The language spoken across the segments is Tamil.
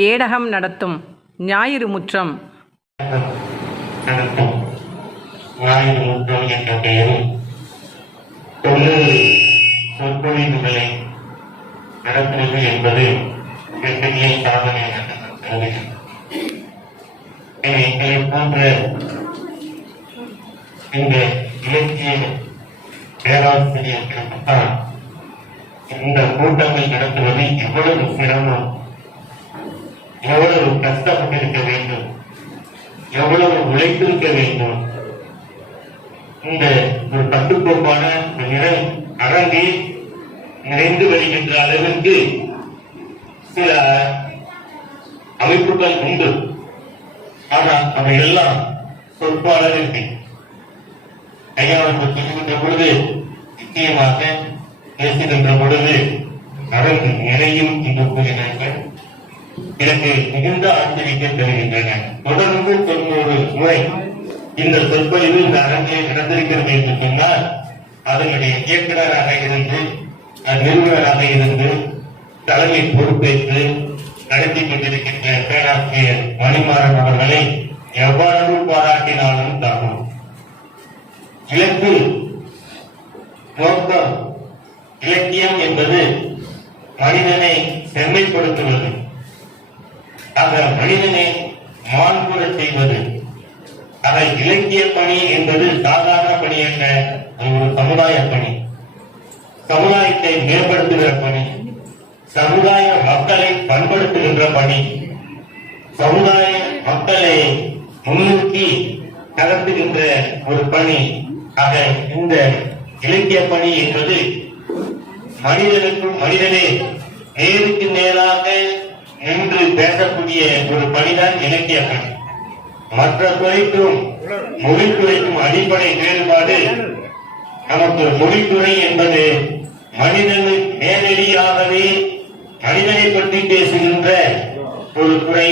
ஏடகம் நடத்தும் ஞாயிறு முற்றம் என்ற பெயரில் தொழில் சொற்பொழிவுகளை நடத்துவது என்பது பெரிய சாதனை எங்களை போன்ற இந்த இலக்கிய பேராசிரியர்களுக்குத்தான் இந்த கூட்டங்கள் நடத்துவது எவ்வளவு சிரமம், எவ்வளவு கஷ்டப்பட்டிருக்க வேண்டும், எவ்வளவு உழைத்திருக்க வேண்டும். இந்த ஒரு கட்டுக்கோப்பான அரங்கில் நிறைந்து வருகின்ற அளவிற்கு சில அமைப்புகள் உண்டு. ஆனால் அவையெல்லாம் சொற்பாளர்கள் கையாளர்கள் சொல்லுகின்ற பொழுது, நிச்சயமாக பேசுகின்ற பொழுது அரங்கு நிறையும் என்று கூறினார்கள். எனக்கு மிகுந்த ஆச்சரியம் தருகின்றன. தொடர்ந்து 90 முறை இந்த சொற்பொழிவு இந்த அரங்கில் நடந்திருக்கிறது என்று சொன்னால், அதனுடைய இயக்குநராக இருந்து, நிறுவனராக இருந்து, தலைமை பொறுப்பேற்று நடத்தி கொண்டிருக்கின்ற பேராசிரியர் மணிமாறன் அவர்களை எவ்வளவு பாராட்டினாலும் தாகும். இலக்கு நோக்கம் இலக்கியம் என்பது மனிதனை செம்மைப்படுத்துவது, ஆக மனிதனை மாண்புற செய்வது. ஆக இலக்கிய பணி என்பது சாதாரண பணி அல்ல, அது ஒரு சமுதாய பணி, சமுதாயத்தை மேம்படுத்துகிற பணி, சமுதாய மக்களை பண்படுத்துகின்ற பணி, சமுதாய மக்களை முன்னோக்கி நகர்த்துகின்ற ஒரு பணி. ஆக இந்த இலக்கிய பணி என்பது மனிதனுக்கும் மனிதனே நேருக்கு நேராக நின்று பேசக்கூடிய ஒரு பணிதான் இலக்கிய பணி. மற்ற துறைக்கும் மொழித்துறைக்கும் அடிப்படை வேறுபாடு, நமக்கு மொழித்துறை என்பது மனிதனை நேரடியாகவே மனிதனை பற்றி பேசுகின்ற ஒரு துறை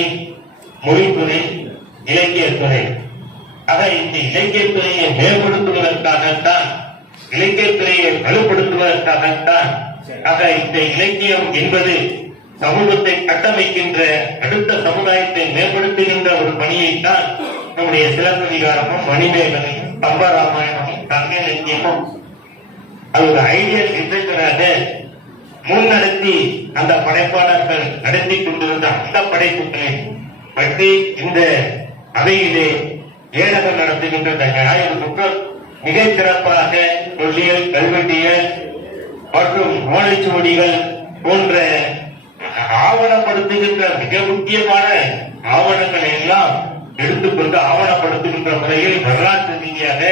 மொழித்துறை, இலக்கியத்துறை. ஆக இந்த இலக்கியத்துறையை மேம்படுத்துவதற்காகத்தான், இலக்கியத்துறையை வலுப்படுத்துவதற்காகத்தான், ஆக இந்த இலக்கியம் என்பது சமூகத்தை கட்டமைக்கின்ற, அடுத்த சமுதாயத்தை மேம்படுத்துகின்ற ஒரு பணியைத்தான் நம்முடைய சிலப்பதிகாரமும் மணிமேகலையும் கம்பராமாயணமும் கங்கை இலக்கியமும் அது ஒரு ஐடியல் லிட்டரேச்சராக முன்னடத்தி அந்த படைப்பாளர்கள் நடத்தி கொண்டிருந்த அந்த படைப்புகளை பற்றி இந்த அவையிலே ஏடகம் நடத்துகின்ற ஞாயிறு முற்றம் மிக சிறப்பாக தொல்லியல், கல்வெட்டியல் மற்றும் ஓலைச்சுவடிகள் போன்ற ஆவணப்படுத்துகின்ற மிக முக்கியமான ஆவணங்களை எல்லாம் எடுத்துக்கொண்டு ஆவணப்படுத்துகின்ற முறையில் வரலாற்று ரீதியாக,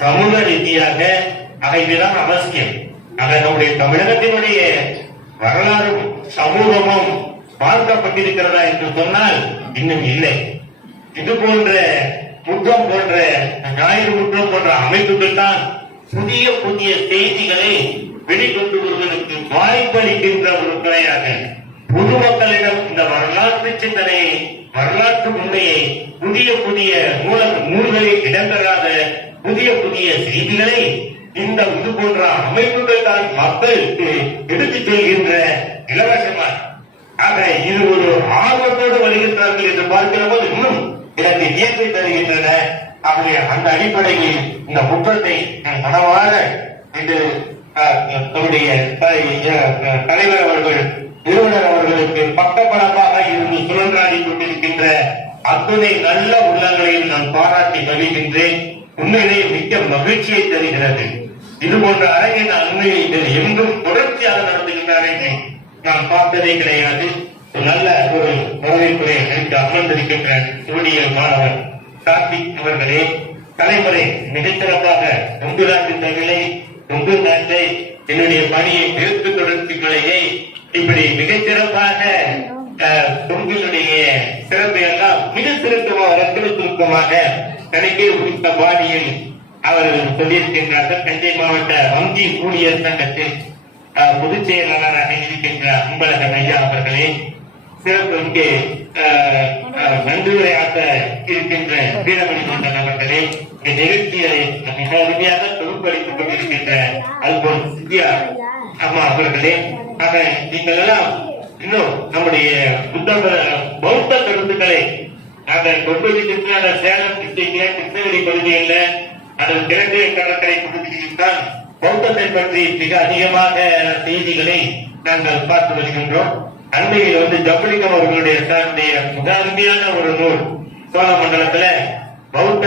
சமூக ரீதியாக அவைதான் அவசியம். ஆக நம்முடைய தமிழகத்தினுடைய வரலாறும் சமூகமும் பார்க்கப்பட்டிருக்கிறதா என்று சொன்னால் இன்னும் இல்லை. இது போன்ற முற்றம் போன்ற ஞாயிறு முற்றம் போன்ற அமைப்புகள் தான் புதிய புதிய செய்திகளை வெளிக்கொண்டு வருவதற்கு வாய்ப்பளிக்கின்ற ஒரு துறையாக பொதுமக்களிடம் இந்த வரலாற்று சிந்தனையை, வரலாற்று உண்மையை, புதிய புதிய நூல்களில் இடம்பெறாத புதிய புதிய செய்திகளை இந்த இது போன்ற அமைப்புகள் தான் மக்களுக்கு எடுத்துச் செல்கின்ற இலவசமாக. ஆக இது ஒரு ஆர்வத்தோடு வருகின்றார்கள் என்று பார்க்கிற போது இன்னும் எனக்கு இயற்கை தருகின்றன. ஆகவே அந்த அடிப்படையில் இந்த முற்றத்தை மனவார இன்று நம்முடைய தலைவர் அவர்கள், நிறுவனர் அவர்களுக்கு பக்கபலமாக இருந்து சுழன்றாடி கொண்டிருக்கின்ற அத்துணை நல்ல உள்ளங்களையும் நான் பாராட்டி மகிழ்கின்றேன். உண்மையிலேயே மிக்க மகிழ்ச்சியை தருகிறது. இது போன்ற அரங்கின் உண்மையை என்றும் தொடர்ச்சியாக நடத்துகின்றார்கள் நான் பார்த்ததே கிடையாது. நல்ல ஒரு வரவேற்புரை எனக்கு அமர்ந்திருக்கின்ற சூழியல் மாணவர் கார்த்திக் அவர்களே, தலைமுறை மிகச்சிறப்பாக உங்கள் நாட்டு தமிழை, உங்கள் நாட்டை, என்னுடைய பணியை, எழுத்து தொடர்ச்சிகளையே இப்படி மிகச்சிறப்பாக உங்களுடைய சிறப்பை எல்லாம் மிக சுருக்கமாக கணக்கே குறித்த பாணியில் அவர்கள் சொல்லியிருக்கின்றார்கள். தஞ்சை மாவட்ட வங்கி ஊழியர் சங்கத்தில் பொதுச் செயலாளராக இருக்கின்ற அன்பழகன் ஐயா அவர்களே, சிறப்பு இங்கே நன்றியுரையாற்ற இருக்கின்ற வீரமணி மன்னன் அவர்களே, இந்த நிகழ்ச்சியை மிக அருமையாக தொகுப்பளித்துக் கொண்டிருக்கின்ற அல்போன் சித்தியா அம்மா அவர்களே, ஆக நீங்கள் எல்லாம் இன்னும் நம்முடைய பௌத்த கருத்துக்களை நாங்கள் கொண்டு வைத்திருக்கிற சேலம் டிஸ்ட்ரிக்ட்ல கிருஷ்ணகிரி பகுதியில் அதன் கிழக்கு கடற்கரை பகுதியில் தான் பௌத்தத்தை பற்றி மிக அதிகமாக செய்திகளை நாங்கள் பார்த்து வருகின்றோம். அண்மையில் ஜம்புலிங்கம் அவர்களுடைய மிக அருமையான ஒரு நூல் சோழ மண்டலத்துல பௌத்த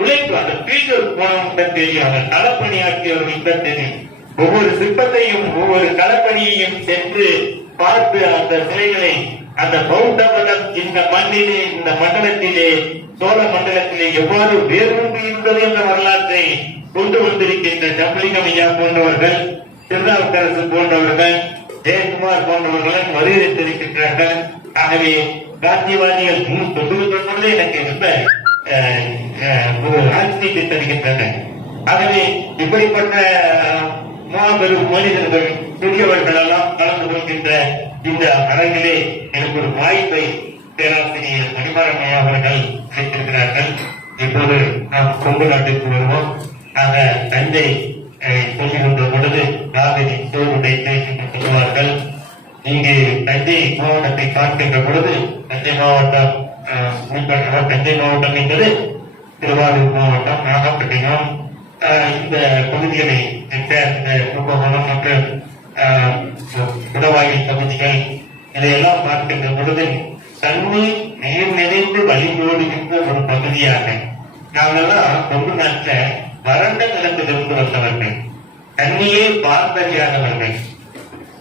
உழைப்பு அந்த ஃபீல்டு போனவங்க தெரியும், அந்த களப்பணியாற்றியவர்களுக்கு தெரியும். ஒவ்வொரு சிற்பத்தையும் ஒவ்வொரு களப்பணியையும் சென்று பார்த்து அந்த சிலைகளை அந்த பௌத்த மதம் இந்த மண்ணிலே இந்த மண்டலத்திலே சோழ மண்டலத்திலே எவ்வாறு வேரூன்றி இருந்தது என்ற வரலாற்றை கொண்டு வந்திருக்கின்ற ஜம்புலிங்கம் ஐயா போன்றவர்கள், திருநாவுக்கரசு போன்றவர்கள், ஜெயக்குமார் போன்றவர்களும் வருகின்றிருக்கின்றார்கள். ஆகவே காந்தியவாதிகள் பொழுது எனக்கு ரொம்ப ஒரு ஆட்சியை தருகின்றன. ஆகவே இப்படிப்பட்ட மாபெரும் மனிதர்கள் பெரியவர்கள் எல்லாம் கலந்து கொள்கின்ற இந்த அரங்கிலே எனக்கு ஒரு வாய்ப்பை பேராசிரியர் மணிமாறன் அவர்கள் அளித்திருக்கிறார்கள். இப்போது நாம் கொங்கு நாட்டிற்கு வருவோம். ஆக தஞ்சை சொல்லுகின்ற பொழுது காவிரி சோறுடைத்து என்று சொல்லுவார்கள். இங்கு தஞ்சை மாவட்டத்தை பார்க்கின்ற பொழுது தஞ்சை மாவட்டம் தஞ்சை மாவட்டம் என்பது திருவாரூர் மாவட்டம், நாகப்பட்டினம், இந்த பகுதிகளை கும்பகோணம் மற்றும் குடவாயில் பகுதிகள் இதையெல்லாம் பார்க்கின்ற பொழுது தண்ணீர் நீர் நிறைந்து வழிபோடுகின்ற ஒரு பகுதியாக நாங்கெல்லாம் கொங்கு நாட்டில் வறண்ட நிலத்திலிருந்து வந்தவர்கள், தண்ணியே பார்த்தறியாதவர்கள்,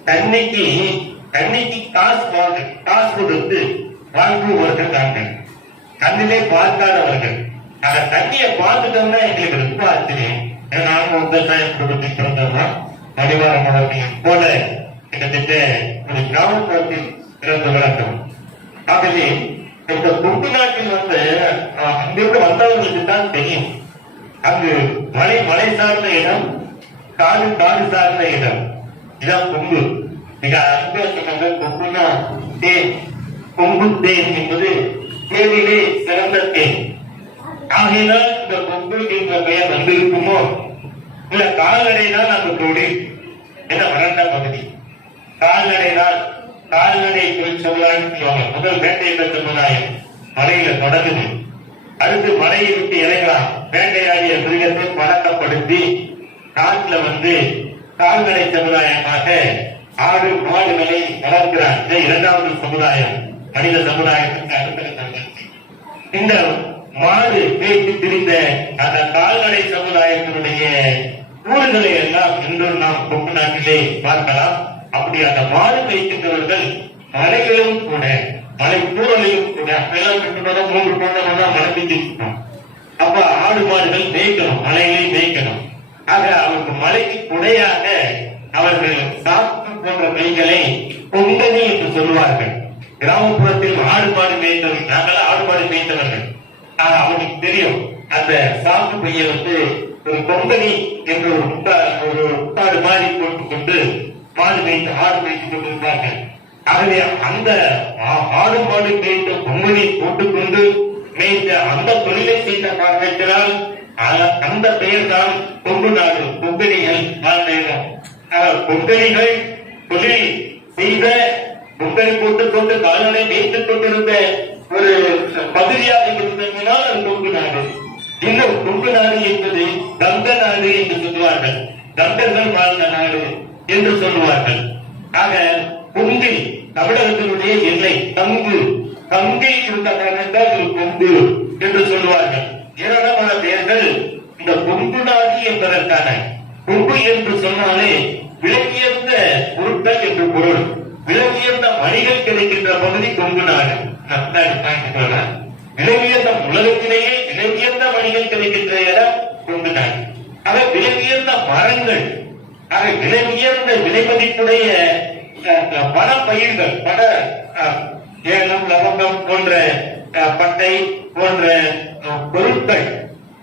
தண்ணிக்கு காசு கொடுத்து வாழ்வுவர்கள் நாங்கள், கண்ணிலே பார்க்காதவர்கள். ஆக தண்ணியை பார்த்துட்டோம்னா எங்களுக்கு ரொம்ப ஆச்சரியம். நானும் குடும்பத்தில் பிறந்தோம்னா மணிவாரம் அவர்கள் போல கிட்டத்தட்ட ஒரு கிராமப்புறத்தில் பிறந்து வளர்ந்தோம். ஆகவே இந்த கொங்கு நாட்டில் அங்கிருந்து வந்தவர்களுக்கு தான் தெரியும். அங்கு மலை சார்ந்த இடம், காடு சார்ந்த இடம், இதான் கொங்கு. மிக அன்பா சொன்னாங்க, கொங்குனா தேன், கொங்கு தேன் என்பது தேனிலே சிறந்த தேன். ஆகையினால் இந்த கொங்கு என்ற பெயர் வந்திருக்குமோ இல்ல கால்நடைதான் அந்த தொழில் என வறண்ட பகுதி. கால்நடை தொழில் சமுதாயம் சொல்லுவாங்க. முதல் வேட்டை சமுதாயம் மலையில தொடங்குது. அடுத்து மலையை விட்டு இறங்கலாம், வேட்டையாடிய மிருகத்தை பழக்கப்படுத்தி காட்டுல கால்நடை சமுதாயமாக ஆடு மாடுகளை வளர்க்கிறார். இரண்டாவது சமுதாயம் மனித சமுதாயத்திற்கு அடுத்த இந்த மாடு பேசி திரிந்த அந்த கால்நடை சமுதாயத்தினுடைய ஊர்களை எல்லாம் இன்று நாம் கொங்கு நாட்டிலே பார்க்கலாம். அப்படி அந்த மாடு வைக்கின்றவர்கள் மலைகளும் கூட, மலை கூறலையும் கூட, அப்பெல்லாம் 3 போன்றதான் மழை பெஞ்சிருக்கணும். அப்ப ஆடு மாடுகள் மேய்க்கணும், மலைகளை மேய்க்கணும். ஆக அவருக்கு மலைக்கு குடையாக அவர்கள் சாப்பிட்டு போன்ற கைகளை கொங்கனி என்று சொல்லுவார்கள். கிராமப்புறத்தில் ஆடு மாடு மேய்த்தவர்கள், நாங்கள் ஆடு மாடு மேய்த்தவர்கள். ஆக அவனுக்கு தெரியும் அந்த சாப்பு பைய ஒரு கொங்கனி என்று ஒரு முட்டாடு மாதிரி போட்டுக்கொண்டு ஆடு மேய்த்துக் கொண்டிருப்பார்கள். ஆகவே அந்த ஆடு மாடு மேய்த்த கொங்கனி போட்டுக்கொண்டு மேய்த்த அந்த தொழிலை செய்த காரணத்தினால் அந்த பெயர் தான் கொங்கு நாடு, கொங்கணிகள் வாழ்ந்தேன். கொங்கணிகள் தொழில் செய்த கொங்கணி போட்டுக்கொண்டு கால்நடை மேய்த்துக் கொண்டிருந்த ஒரு பகுதியாக இருந்ததினால் அது கொங்கு நாடு. இன்னும் கொங்கு நாடு என்பது கங்க நாடு என்று சொல்லுவார்கள், கங்கர்கள் வாழ்ந்த நாடு என்று சொல்லுவார்கள். ஆக கொங்கு தமிழகத்தினுடைய எல்லை, கங்கை இருந்த காரணத்தால் இது கொங்கு என்று சொல்லுவார்கள். ஏராளமான பெயர்கள் இந்த கொங்கு நாடு என்பதற்கான. கொங்கு என்று சொன்னாலே விலகியந்த பொருட்கள் என்று பொருள். விலகியந்த மணிகள் கிடைக்கின்ற பகுதி கொங்கு நாடு. விலகியந்த உலகத்திலேயே விலகியந்த மணிகள் கிடைக்கின்ற இடம் கொங்கு நாடு. ஆக விலகியந்த மரங்கள், ஆக விலையுயர்ந்த விலைமதிப்புடைய பல பயிர்கள், பல ஏலம் லவங்கம் போன்ற பட்டை போன்ற பொருட்கள்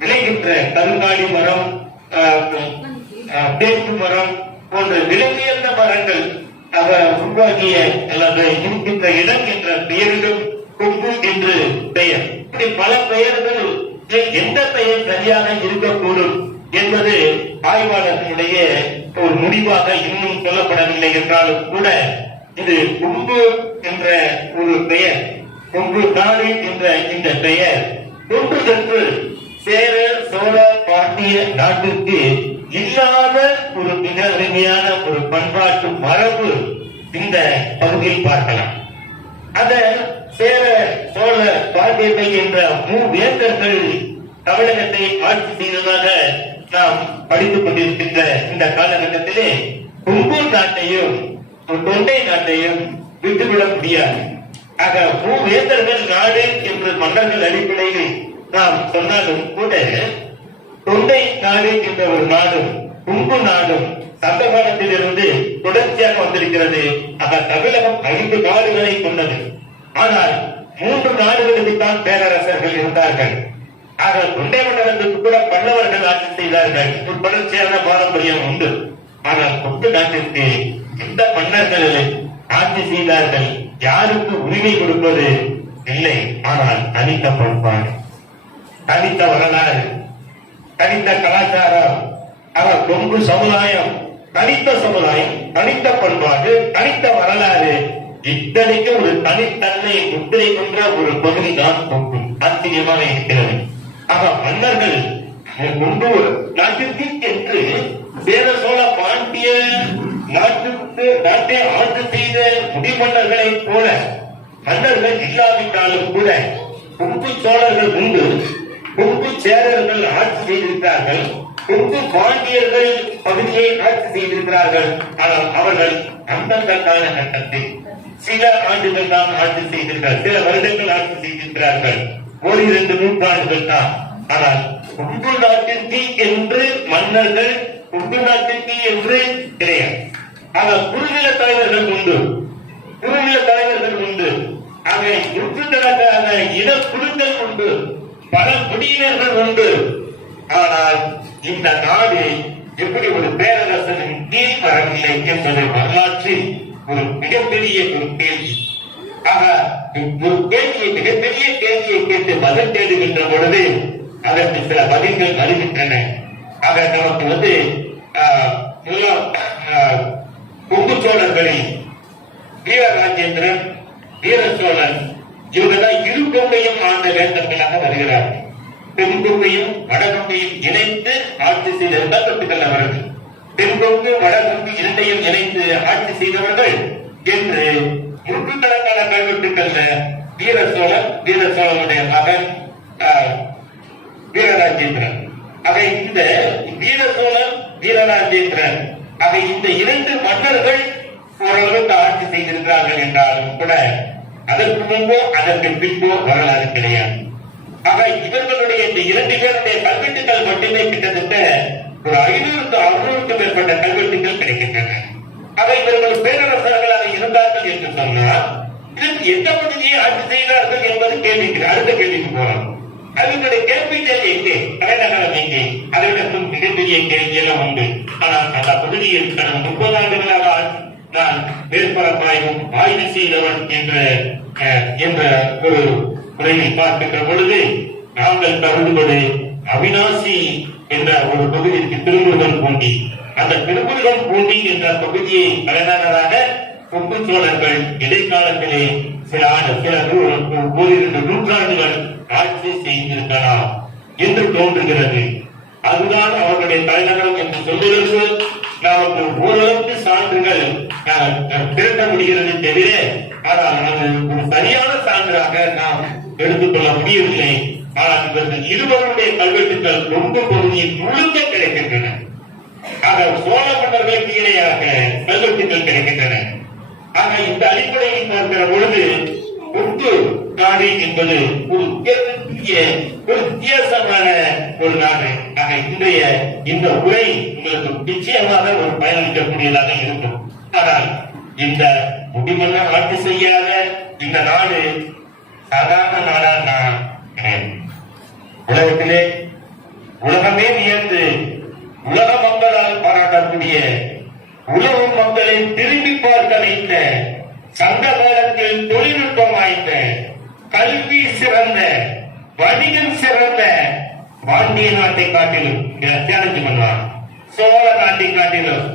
விளைகின்ற கருங்காலி மரம், தேக்கு மரம் போன்ற விலையுயர்ந்த மரங்கள் உருவாகிய அல்லது இருக்கின்ற இடம் என்ற பெயரிலும் கொங்கு என்று பெயர். இப்படி பல பெயர்கள் எந்த பெயர் சரியாக இருக்கக்கூடும் என்பது ஆய்வாளர்களுடைய ஒரு முடிவாக இன்னும் சொல்லப்படவில்லை என்றாலும் கூட இது கொம்பு என்ற ஒரு பெயர், கொம்பு நாடு என்ற இந்த பெயர் தொன்று தொன்று சேர சோழ பாண்டிய நாட்டுக்கு இல்லாத ஒரு மிக அருமையான ஒரு பண்பாட்டு மரபு இந்த பகுதியில் பார்க்கலாம். அந்த சேர சோழ பாண்டியர்கள் என்ற மூவேந்தர்கள் தமிழகத்தை ஆட்சி செய்ததாக நாம் படித்துக் கொண்டிருக்கின்ற இந்த காலகட்டத்திலே கொங்கு நாட்டையும் தொண்டை நாட்டையும் விட்டுவிட முடியாது. ஆக மூவேந்தர்கள் நாடு என்று மன்னர்கள் அடிப்படையில் நாம் சொன்னாலும் கூட தொண்டை நாடு என்ற ஒரு நாடும் கொங்கு நாடும் சங்க காலத்திலிருந்து தொடர்ச்சியாக வந்திருக்கிறது. ஆக தமிழகம் 5 நாடுகளை கொண்டது. ஆனால் 3 நாடுகளுக்கு தான் பேரரசர்கள் இருந்தார்கள். ஆக தொண்டை மண்டலத்துக்கு கூட பல்லவர்கள் ஆட்சி செய்தார்கள். ஒரு தொடர்ச்சியான பாரம்பரியம் உண்டு. ஆனால் கொங்கு நாட்டிற்கு எந்த மன்னர்கள் ஆட்சி செய்தார்கள், யாருக்கு உரிமை கொடுப்பது இல்லை. ஆனால் தனித்த பண்பாடு, தனித்த வரலாறு, தனித்த கலாச்சாரம், அவர் கொங்கு சமுதாயம் தனித்த சமுதாயம், தனித்த பண்பாடு, தனித்த வரலாறு, இத்தனைக்கு ஒரு தனித்தன்மை முத்திரை கொன்ற ஒரு பகுதி தான் கொங்கு. ஆச்சரியமாக இருக்கிறது. ஆக மன்னர்கள் கொங்கு நாட்டிற்கு என்று சேர சோழ பாண்டிய நாட்டை ஆட்சி செய்த முடிமன்னர்களை போல மன்னர்கள் இல்லாவிட்டாலும் கூட கொங்கு சோழர்கள் உண்டு, கொங்கு சேரர்கள் ஆட்சி செய்திருக்கிறார்கள், கொங்கு பாண்டியர்கள் பகுதியை ஆட்சி செய்திருக்கிறார்கள். ஆனால் அவர்கள் அந்தந்த காலகட்டத்தில் சில ஆண்டுகள் தான் ஆட்சி செய்திருக்கிறார்கள், சில வருடங்கள் ஆட்சி செய்திருக்கிறார்கள், 1-2 நூற்றாண்டுகள் தான். ஆனால் கொங்கு நாட்டிற்கு என்று மன்னர்கள், கொங்கு நாட்டிற்கு என்று கிடையாது. ஆக குறுநில தலைவர்கள் உண்டு, குறுநில தலைவர்கள் உண்டு. ஆக நூற்றுக்கணக்கான இனக்குழுக்கள் உண்டு, பல குடியினர்கள் உண்டு. ஆனால் இந்த நாடு எப்படி ஒரு பேரரசனின் கீழ் வரவில்லை என்பது வரலாற்றில் ஒரு மிகப்பெரிய ஒரு கேள்வி. ஆக ஒரு கேள்வியை, மிகப்பெரிய கேள்வியை கேட்டு பதில் தேடுகின்ற பொழுது அதற்கு சில பதில்கள் வருகின்றன. ஆக நமக்கு கொங்கு சோழர்களில் வீரராஜேந்திரன், வீர சோழன், இவங்கதான் இரு கொங்கையும் ஆண்ட வேந்தர்களாக வருகிறார்கள். தென்கொங்கையும் வடகொங்கையும் இணைத்து ஆட்சி செய்திருந்தால் கட்டுக்கள் அவர்கள். தென்கொங்கு வடகொங்கு இரண்டையும் இணைத்து ஆட்சி செய்தவர்கள் என்று நூற்றுக்கணக்கான கல்வெட்டுக்கள்ல வீர சோழனுடைய மகன் வீரராஜேந்திரன். ஆக இந்த வீர சோழன், வீரராஜேந்திரன், ஆக இந்த 2 மன்னர்கள் ஓரளவுக்கு ஆட்சி செய்திருக்கிறார்கள் என்றாலும் கூட அதற்கு முன்போ அதற்கு பின்போ வரலாறு கிடையாது. ஆக இவர்களுடைய இந்த 2 பேருடைய கல்வெட்டுகள் மட்டுமே கிட்டத்தட்ட ஒரு 500-600க்கும் மேற்பட்ட கல்வெட்டுகள் கிடைக்கின்றன. ஆக இவர்கள் பேரரசர்களாக இருந்தார்கள் என்று சொன்னால் இதற்கு எந்த பகுதியை ஆட்சி செய்தார்கள் என்பது கேள்விக்கு அடுத்த கேள்விக்கு போகலாம். அவர்களுடைய கேள்விகள் எங்கே, தலைநகரம் எங்கே, அதை விட மிகப்பெரிய கேள்வியெல்லாம் உண்டு. ஆனால் அந்த பகுதியில் கடந்த 30 ஆண்டுகளாக நான் மேற்பரப்பாயும் ஆய்வு செய்தவன் என்ற ஒரு குறையில் பார்க்கின்ற பொழுது நாங்கள் கருதுவது அவிநாசி என்ற ஒரு பகுதிக்கு திருமுருகன் பூண்டி, அந்த திருமுருகன் பூண்டி என்ற பகுதியை தலைநகராக கொங்கு சோழர்கள் இடைக்காலத்திலே சில 1-2 நூற்றாண்டுகள் ஆட்சி செய்திருக்கலாம் என்று தோன்றுகிறது. அதுதான் அவர்களுடைய தலைநகரம் என்று சொல்வதற்கு நமக்கு ஓரளவுக்கு சான்றுகள் திரட்ட முடிகிறது தவிர, ஆனால் அது ஒரு சரியான சான்றாக நாம் எடுத்துக்கொள்ள முடியவில்லை. ஆனால் இவர்கள் இருவருடைய கல்வெட்டுகள் கொங்கு பகுதியில் முழுக்க கிடைக்கின்றன. ஆக சோழ மன்னர்களுக்கு இணையாக கல்வெட்டுகள் கிடைக்கின்றன. ஆக இந்த அடிப்படையில் பார்க்கிற பொழுது கொங்கு நாடு என்பது ஒரு வித்தியாசமான ஒரு நாடு. ஆக இன்றைய இந்த உரை உங்களுக்கு நிச்சயமாக ஒரு பயனளிக்கக்கூடியதாக இருக்கும். ஆனால் இந்த முடிமன்னர் ஆட்சி செய்யாத இந்த நாடு சாதாரண நாடா நான் உலகத்திலே உலகமே வியந்து உலக மக்களால் பாராட்டக்கூடிய, உலக மக்களை திரும்பி பார்க்க வைத்த, சங்க காலத்தில் தொழில்நுட்பம் வாய்ந்த, கல்வி சிறந்த, வணிகம் சிறந்த பாண்டிய நாட்டை காட்டிலும் சேலஞ்சு பண்ணுவார். சோழ நாட்டை காட்டிலும்,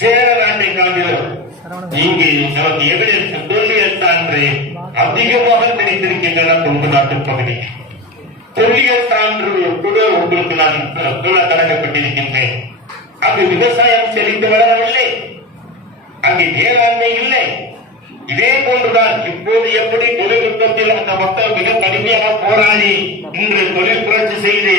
சேர நாட்டை காட்டிலும் இங்கு நமக்கு எவிடன்ஸ் தொல்லியல் சான்று அதிகமாக கிடைத்திருக்கின்றன கொங்கு நாட்டு பகுதி. தொல்லியல் சான்று கூட உங்களுக்கு நான் சொல்ல கடமைப்பட்டிருக்கின்றேன். அங்கு விவசாயம் செழித்து வளரவில்லை, அங்கு வேளாண்மை இல்லை. இதே போன்றுதான் இப்போது எப்படி தொழில்நுட்பத்தில் அந்த மக்கள் மிக கடுமையாக போராடி இன்று தொழில் புரட்சி செய்து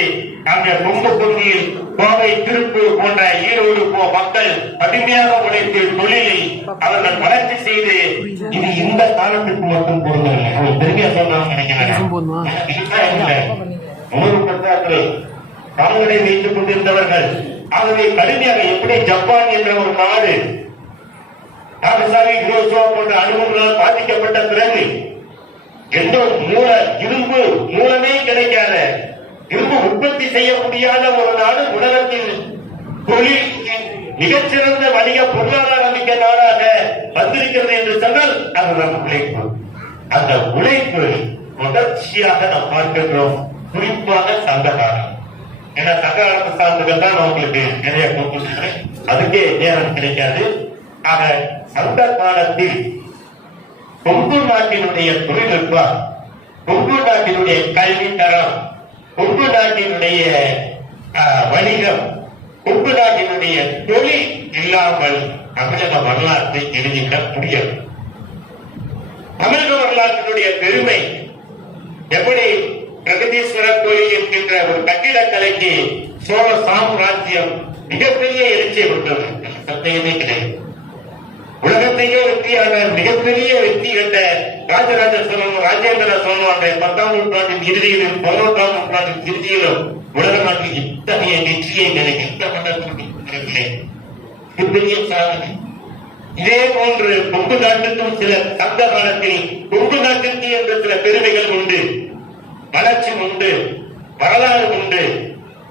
அந்த கொங்கு பகுதியில் கோவை, திருப்பூர் போன்ற ஈரோடு மக்கள் கடுமையாக உழைத்து தொழிலை அவர்கள் வளர்ச்சி செய்து இது இந்த காலத்துக்கு மட்டும் பொருந்தவில்லை. பெருமையா சொல்றாங்க நினைக்கிறேன். கால்நடை வைத்துக் கொண்டிருந்தவர்கள் ஆகவே கடுமையாக எப்படி ஜப்பான் என்ற ஒரு நாடு நாகசாமி குரோசோ போன்ற அனுபவங்களால் பாதிக்கப்பட்ட பிறகு எந்த இரும்பு மூலமே கிடைக்காத, இரும்பு உற்பத்தி செய்ய முடியாத ஒரு நாடு உலகத்தில் தொழில் மிகச்சிறந்த வணிக பொருளாதார மிக்க நாடாக வந்திருக்கிறது என்று சொன்னால் அதுதான் உழைப்பு. அந்த உழைப்பு தொடர்ச்சியாக நாம் பார்க்கின்றோம். குறிப்பாக சங்க காலம், ஏன்னா சங்க காலத்து சார்ந்தது தான் உங்களுக்கு நிறைய கொடுத்துருக்கிறேன், அதுக்கே நேரம் கிடைக்காது. ஆக சங்க காலத்தில் கொங்கு நாட்டினுடைய தொழில்நுட்பம், கொங்கு நாட்டினுடைய கல்வி தரம், கொங்கு நாட்டினுடைய வணிகம், கொங்கு நாட்டினுடைய தொழில் இல்லாமல் தமிழக வரலாற்றை எழுதிவிட முடியாது. தமிழக வரலாற்றினுடைய பெருமை எப்படி பிரகதீஸ்வரர் கோயில் என்கின்ற ஒரு கட்டிடக்கலைக்கு சோழ சாம்ராஜ்யம் மிகப்பெரிய எழுச்சியை கொடுத்தது, சந்தேகமே கிடையாது. உலகத்தையே வெற்றியான மிகப்பெரிய வெற்றி கண்ட ராஜராஜ சோழன், ராஜேந்திர சோழன் 10ஆம் நூற்றாண்டின் இறுதியிலும் 11ஆம் நூற்றாண்டின் இறுதியிலும் உலக நாட்டில் இத்தகைய வெற்றியை பெரிய சாதனை. இதே போன்று கொங்கு நாட்டுக்கும் சில சங்க காலத்தில் கொங்கு நாட்டிற்கு என்று சில பெருமைகள் உண்டு, வளர்ச்சி உண்டு, வரலாறு உண்டு.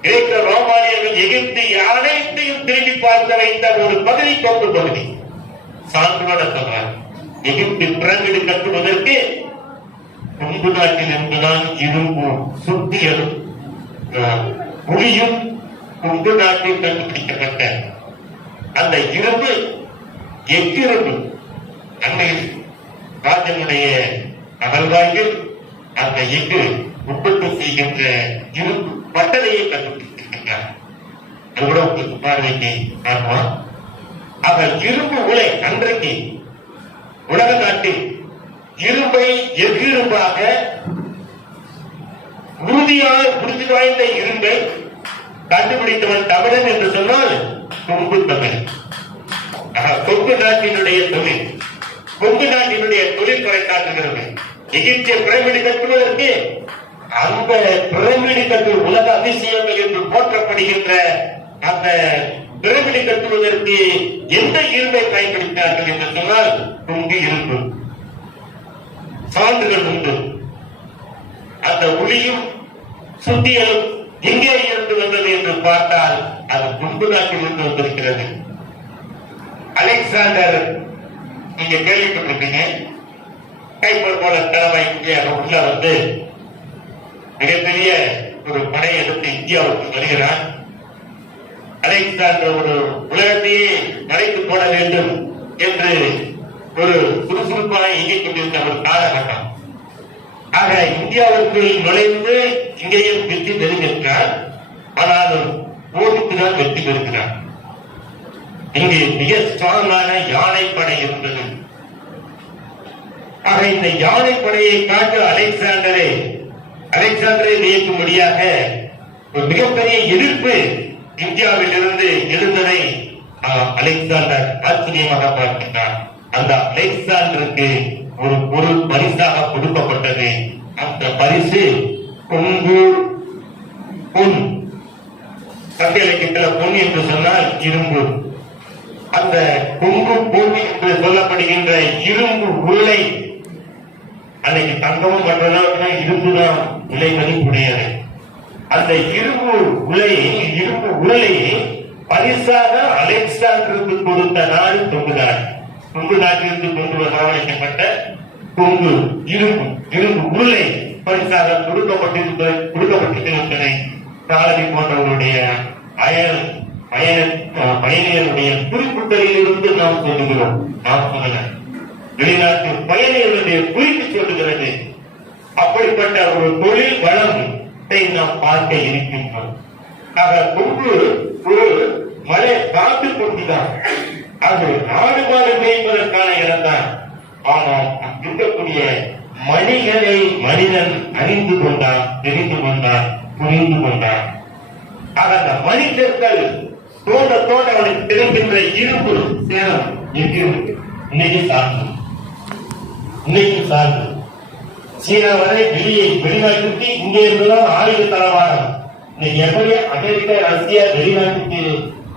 கிரேக்க ரோமானியர்கள் எகிப்து அனைத்தையும் திரும்பி பார்க்க வைத்த ஒரு பகுதி கொங்கு பகுதி. சான்றோட சொல்றார், எகிப்து பிரமிடு கட்டுவதற்கு கொங்கு நாட்டில் இருந்துதான் இரும்பு சுத்தியலும் புலியும் கொங்கு நாட்டில் கண்டுபிடிக்கப்பட்ட அந்த இரும்பு எக்கிரும்பு அன்னையில் ராஜனுடைய அகழ்வாய்வில் அந்த எஃகு உற்பத்தி செய்கின்ற இரும்பு பட்டறையை கண்டுபிடித்திருக்கின்றார். உங்களுக்கு பார்வைக்கு காரணம் அவர் இரும்பு உலை அன்றைக்கு உலக நாட்டில் இரும்பை எஃகிரும்பாக உறுதி வாய்ந்த இரும்பை கண்டுபிடித்தவன் தமிழன் என்று சொன்னால் கொங்கு தமிழ். கொங்கு நாட்டினுடைய தொழில், கொங்கு நாட்டினுடைய தொழில் குறைக்காட்டுகிறது. எகிப்திய பிரமிடு கட்டுவதற்கு அந்த பிரமிடு கட்டு உலக அதிசயங்கள் என்று போற்றப்படுகின்ற அந்த பிரமிடு கட்டுவதற்கு எந்த இரும்பை பயன்படுத்தினார்கள் என்று சொன்னால் கொங்கு இரும்பு. சான்றுகள் உண்டு. அந்த ஒளியும் சுத்தியலும் எங்கே இருந்து வந்தது என்று பார்த்தால் அது கொங்கு நாட்டில் இருந்து வந்திருக்கிறது. அலெக்சாண்டர் நீங்க கேள்விப்பட்டிருக்கீங்க, கைப்பொருள் போல தலைமை உள்ள வந்து மிகப்பெரிய ஒரு படை எடுத்து இந்தியாவுக்கு வருகிறார். அலெக்சாண்டர் ஒரு உலகத்தையே மறைத்து போட வேண்டும் என்று ஒரு சுறுசுறுப்பாக இயங்கிக் கொண்டிருந்த ஒரு காலகட்டம். ஆக இந்தியாவுக்குள் நுழைந்து இங்கேயும் வெற்றி பெறுகின்றார். ஆனாலும் போருக்குதான் வெற்றி பெறுகிறார். இங்கு மிக ஸ்ட்ராங்கான யானைப்படை இருந்தது. ஆக இந்த யானைப்படையை காட்டு அலெக்சாண்டரை இயக்கும்படியாக ஒரு மிகப்பெரிய எதிர்ப்பு இந்தியாவில் இருந்து எழுந்ததை அலெக்சாண்டர் ஆச்சரியமாக பார்க்கின்றார். அந்த அலெக்சாண்டருக்கு ஒரு பொருள் பரிசாக கொடுக்கப்பட்டது. அந்த பரிசு கொங்கு பொன். சங்க இலக்கியத்தில் பொன் என்று சொன்னால் இரும்பு. அந்த கொங்கு பொன் என்று சொல்லப்படுகின்ற இரும்பு உருளை, அன்னைக்கு தங்கமும் மற்றதாக இரும்புதான் விலை மதிப்புடையது. அந்த இரும்பு உருளையை பரிசாக அலெக்சாண்டருக்கு கொடுத்த நாடு கொங்கு நாடு. கொங்கு நாட்டிலிருந்து கொண்டு வரவழைக்கப்பட்ட கொங்கு இரும்பு உருளை பரிசாக கொடுக்கப்பட்டிருப்பதை காலனி போன்றவர்களுடைய அயல் பயணியருடைய குறிப்பிட்டதிலிருந்து நாம் சொல்லுகிறோம். நாம் சொல்லல, வெளிநாட்டு பயணியருடைய குறிப்பு சொல்லுகிறது. அப்படிப்பட்ட ஒரு தொழில் வளத்தை நாம் பார்க்க இருக்கின்றோம். கொங்கு ஒரு மலை காட்டு கொண்டுதான், அது நாடு மாடு மேய்ப்பதற்கான இடம் தான். ஆனால் இருக்கக்கூடிய மணிகளை மனிதன் அறிந்து கொண்டான், தெரிந்து கொண்டான், புரிந்து கொண்டான். அந்த மனிதர்கள் தோண்ட தோண்ட அவனுக்கு கிடைக்கின்ற இரும்பு சேதம் இன்னைக்கு சார்ந்து, இன்னைக்கு சார்ந்து சீனா வரை வெளிநாட்டுக்கு இங்கே இருந்துதான் ஆயுத தளவாடம். இன்னைக்கு எப்படி அமெரிக்கா, ரஷ்யா வெளிநாட்டுக்கு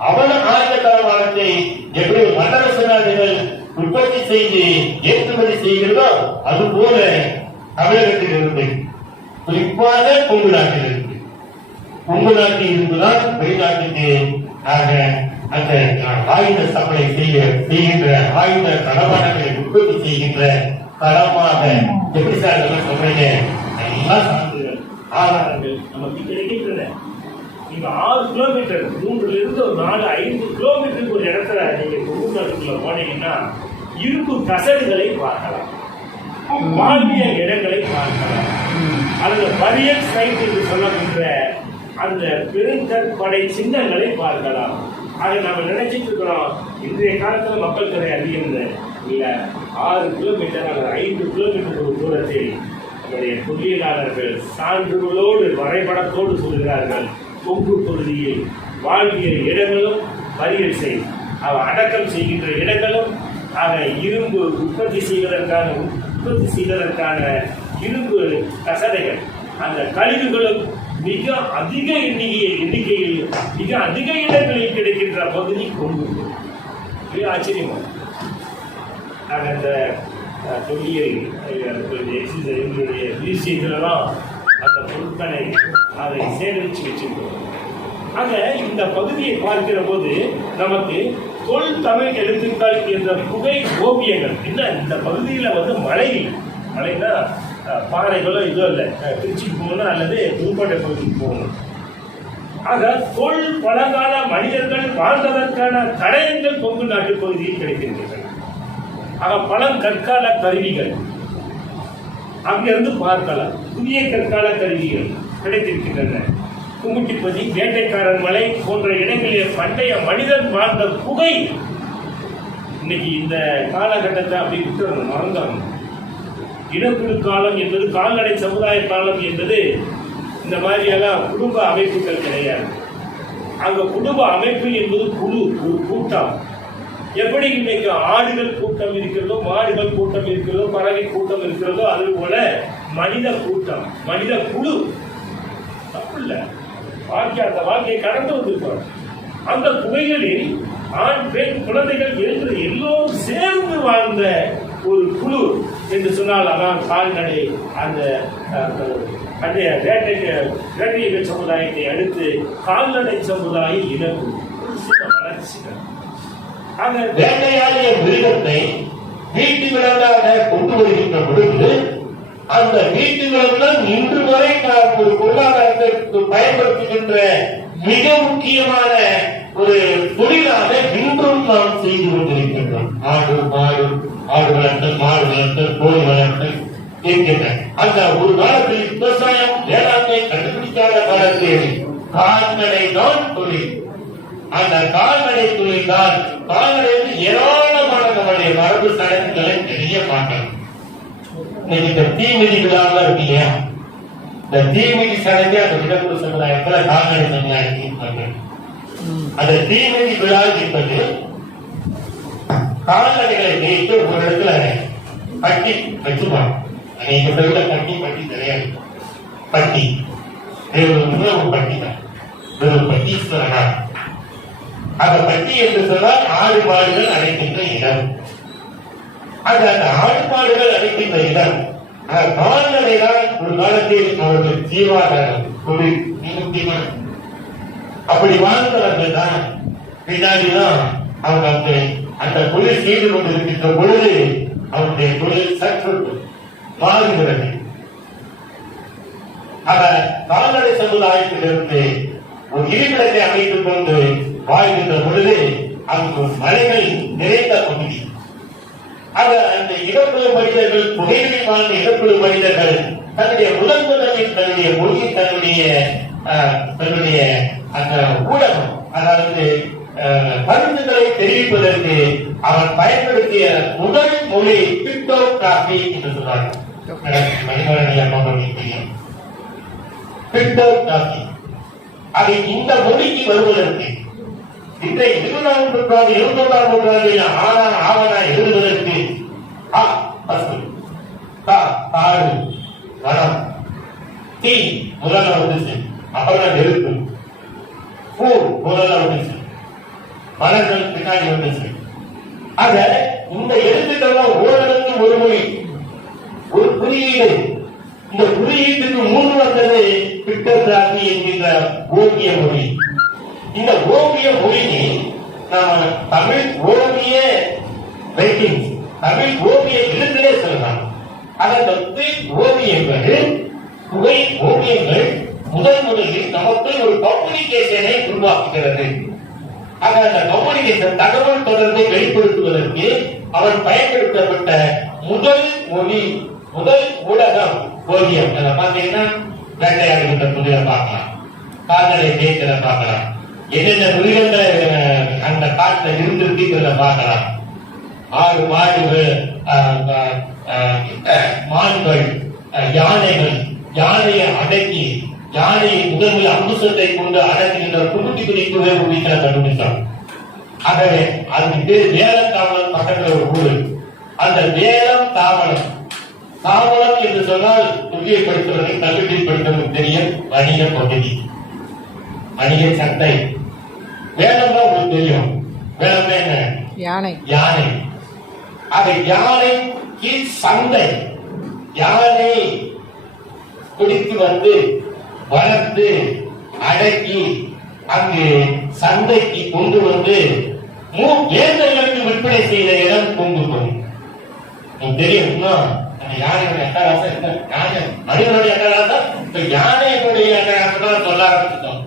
அவன ஆயுத தளவாடத்தை எப்படி வல்லரசு நாடுகள் உற்பத்தி செய்து ஏற்றுமதி செய்கிறதோ அது போல தமிழகத்தில் இருந்து, குறிப்பாக கொங்கு நாட்டில் இருந்து, கொங்கு நாட்டில் இருந்துதான் வெளிநாட்டுக்கு அந்த ஆயுத சப்ளை செய்கின்ற ஆயுத தளவாடங்களை உற்பத்தி செய்கின்ற தளமாக எப்படி சார் சொல்றீங்க? எல்லாம் சான்றுகள், ஆதாரங்கள் நமக்கு கிடைக்கின்றன. நீங்க 6 கிலோமீட்டர் 3 இருந்து ஒரு 4-5 கிலோமீட்டருக்கு ஒரு இடத்துல நீங்க கொங்கு நாட்டுக்குள்ள போனீங்கன்னா இரும்பு கசடுகளை பார்க்கலாம், வாழ்வியல் இடங்களை பார்க்கலாம். அந்த பரியல் சைட் என்று சொல்லப்படுகிற அந்த பெருங்கற்படை சின்னங்களை பார்க்கலாம். அதை நம்ம நினைச்சிட்டு இருக்கிறோம் இன்றைய காலத்துல மக்கள் தொகை அதிகம் இல்ல. 6 கிலோமீட்டர் அல்லது 5 கிலோமீட்டர் ஒரு தூரத்தில் நம்முடைய தொழிலாளர்கள் சான்றுகளோடு வரைபடத்தோடு சொல்கிறார்கள். கொங்கு பகுதியில் வாழ்வியல் இடங்களும் பரியல் செய் அடக்கம் செய்கின்ற இடங்களும் இரும்பு உற்பத்தி செய்வதற்கான இரும்பு கசடைகள், அந்த கழிவுகளும் மிக அதிக எண்ணிக்கையில் மிக அதிக இடங்களில் கிடைக்கின்ற பகுதி கொங்கு. ஆச்சரியமா அந்த தொழில் எங்களுடைய மியூசியத்திலாம் அந்த பொருட்களை அதை சேகரித்து வச்சிருக்கோம். ஆக இந்த பகுதியை பார்க்கிற போது நமக்கு தொல் தமிழ் எழுத்துக்கள் என்ற புகை ஓவியங்கள் இந்த பகுதியில் மழைனா பாறைகளோ இதோ இல்லை, திருச்சிக்கு போகணும் அல்லது புதுக்கோட்டை பகுதிக்கு போகணும். ஆக தொல் பழங்கால மனிதர்கள் வாழ்ந்ததற்கான தடயங்கள் கொங்கு நாட்டு பகுதியில் கிடைக்கின்றன. ஆக பழங்கற்கால கருவிகள் அங்கிருந்து பார்க்கலாம். புதிய கற்கால கருவிகள் கிடைத்திருக்கின்றன. கும்மிட்டிப்பதி, வேட்டைக்காரன் மலை போன்ற இடங்களில் பண்டைய மனிதன் வாழ்ந்த குகை. இன்னைக்கு இந்த காலகட்டத்தை அப்படி விட்டு மறந்தாங்க. இனக்குழு காலம் என்பது, கால்நடை சமுதாய காலம் என்பது இந்த மாதிரியெல்லாம் குடும்ப அமைப்புகள் கிடையாது. அங்க குடும்ப அமைப்பு என்பது குழு, ஒரு கூட்டம். எப்படி இன்னைக்கு ஆடுகள் கூட்டம் இருக்கிறதோ, மாடுகள் கூட்டம் இருக்கிறதோ, பறவை கூட்டம் இருக்கிறதோ, அது போல மனித கூட்டம், மனித குழு. தப்பு இல்லை, அந்த வாழ்க்கையை கடந்து வந்திருப்பார். அந்த குகைகளில் ஆண், பெண், குழந்தைகள் என்று எல்லோரும் சேர்ந்து வாழ்ந்த ஒரு குழு என்று சொன்னால் அதான் கால்நடை. அந்த வேட்டைய சமுதாயத்தை அடுத்து கால்நடை சமுதாய இனக்குழு வளர்ச்சி. அந்த வேட்டையாடிய மிருகத்தை வீட்டு விலங்காக கொண்டு வருகின்ற பொழுது அந்த வீட்டு விலங்குகள் இன்று வரை நாம் ஒரு பொருளாதாரத்திற்கு பயன்படுத்துகின்ற மிக முக்கியமான ஒரு தொழிலாக இன்றும் நாம் செய்து கொண்டிருக்கின்றோம். ஆடு வளர்த்தல், மாடு வளர்த்தல், கோழி வளர்த்தல் இருக்கின்றன. அந்த ஒரு காலத்தில் விவசாயம் வேளாண்மை கண்டுபிடிக்காத காலத்தில் கால்நடை தான் தொழில். அந்த கால்நடை தொழில் தான் கால்நடை ஏராளமான நம்முடைய மரபு சடங்குகளை தெரிய மாட்டாங்க. இந்த தீமிதி விழாவில் இருக்கு இல்லையா, இந்த தீமிதி சடங்கு அந்த விடக்குழு சமுதாயத்துல கால்நடை சமுதாயத்தில் அந்த தீமிதி விழா என்பது கால்நடைகளை நீட்டு ஒரு இடத்துல பட்டி வச்சுப்பாங்க. நீங்க சொல்ல பட்டி தெரியாது. பட்டி ஒரு பட்டி தான், ஒரு பட்டீஸ்வரனா. அந்த பட்டி என்று சொன்னால் ஆடு மாடுகள் அடைக்கின்ற இடம். அந்த ஆடு மாடுகள் அடைக்கின்ற இடம் கால்நடைதான் ஒரு காலத்தில் அவர்கள் ஜீவாதாரம் தொழில். அப்படி வாழ்ந்தவர்கள் தான் பின்னாடிதான் அவங்க அந்த தொழில் செய்து கொண்டிருக்கின்ற பொழுது அவருடைய தொழில் சற்று மாறுகிறது. கால்நடை சமுதாயத்திலிருந்து ஒரு இருப்பிடத்தை அமைத்துக் கொண்டு வாழ்கின்ற பொழுது அங்கு மலைகள் நிறைந்த பகுதி. ஆக அந்த இடக்குழு மனிதர்கள், புகைகளில் வாழ்ந்த இடக்குழு மனிதர்கள் தன்னுடைய முதன்முதலில் தன்னுடைய மொழி, தன்னுடைய அந்த ஊடகம், அதாவது கருத்துக்களை தெரிவிப்பதற்கு அவன் பயன்படுத்திய முதல் மொழி கிரிப்டோகிராபி என்று சொல்றார்கள். கிரிப்டோகிராபி. அதை இந்த மொழிக்கு வருவதற்கு இன்றைய 20ஆம் நூற்றாண்டு 21ஆம் நூற்றாண்டில் ஆவணா எழுதுவதற்கு காடு, வனம், தீ முதல்ல வந்துச்சு, அப்புறம் நெருப்பு, பூ முதல்ல வந்துச்சு, மலர்கள் பின்னாடி வந்துச்சு. ஆக இந்த எழுத்துக்கள் ஓரளவுக்கு ஒரு மொழி, ஒரு குறியீடு. இந்த குறியீட்டுக்கு முன் வந்தது கிரிப்டோகிராபி என்கின்ற ஓவிய மொழி. இந்த ஓவிய மொழியை நாம தமிழ் ஓவிய ரைட்டிங், தமிழ் ஓவிய எழுத்திலே சொல்லலாம். அந்த ஓவியங்கள், புகை ஓவியங்கள் முதலில் நமக்கு ஒரு கம்யூனிகேஷனை உருவாக்குகிறது. ஆக அந்த கம்யூனிகேஷன், தகவல் தொடர்பை வெளிப்படுத்துவதற்கு அவன் பயன்படுத்தப்பட்ட முதல் மொழி, முதல் ஊடகம் ஓவியம். அதை பார்த்தீங்கன்னா வேட்டையாடுகின்ற புதிய பார்க்கலாம், காதலை தேய்க்கிற பார்க்கலாம், என்னென்ன மிருகங்களை அந்த காட்டில் இருந்திருக்கிறத பார்க்கலாம். ஆறு மாடுகள், மான்கள், யானைகள், யானையை அடக்கி, யானையை முதல் அங்குசத்தை கொண்டு அடக்குகின்ற குட்டி குட்டி குதிரை கண்டுபிடிச்சான். ஆகவே அதுக்கு பேர் வேலத்தாவளம் பக்கத்துல ஒரு ஊரு. அந்த வேலம் தாவளம், தாவளம் என்று சொன்னால் துல்லியப்படுத்துவதை கல்விப்படுத்துவது தெரியும். வணிக பகுதி, வணிக சந்தை. வேலம் தான் உங்களுக்கு தெரியும். வேலம் என்ன? யானை. யானை. அதை யானைக்கு சந்தை, யானை பிடித்து வந்து வளர்த்து அடக்கி அங்கு சந்தைக்கு கொண்டு வந்து வேந்தர்களுக்கு விற்பனை செய்த இடம் கொண்டு தெரியும். யானையுடைய அட்டகாசம், யானை மனிதனுடைய அட்டகாசம், யானையினுடைய அட்டகாசம் சொல்ல ஆரம்பிச்சிட்டோம்.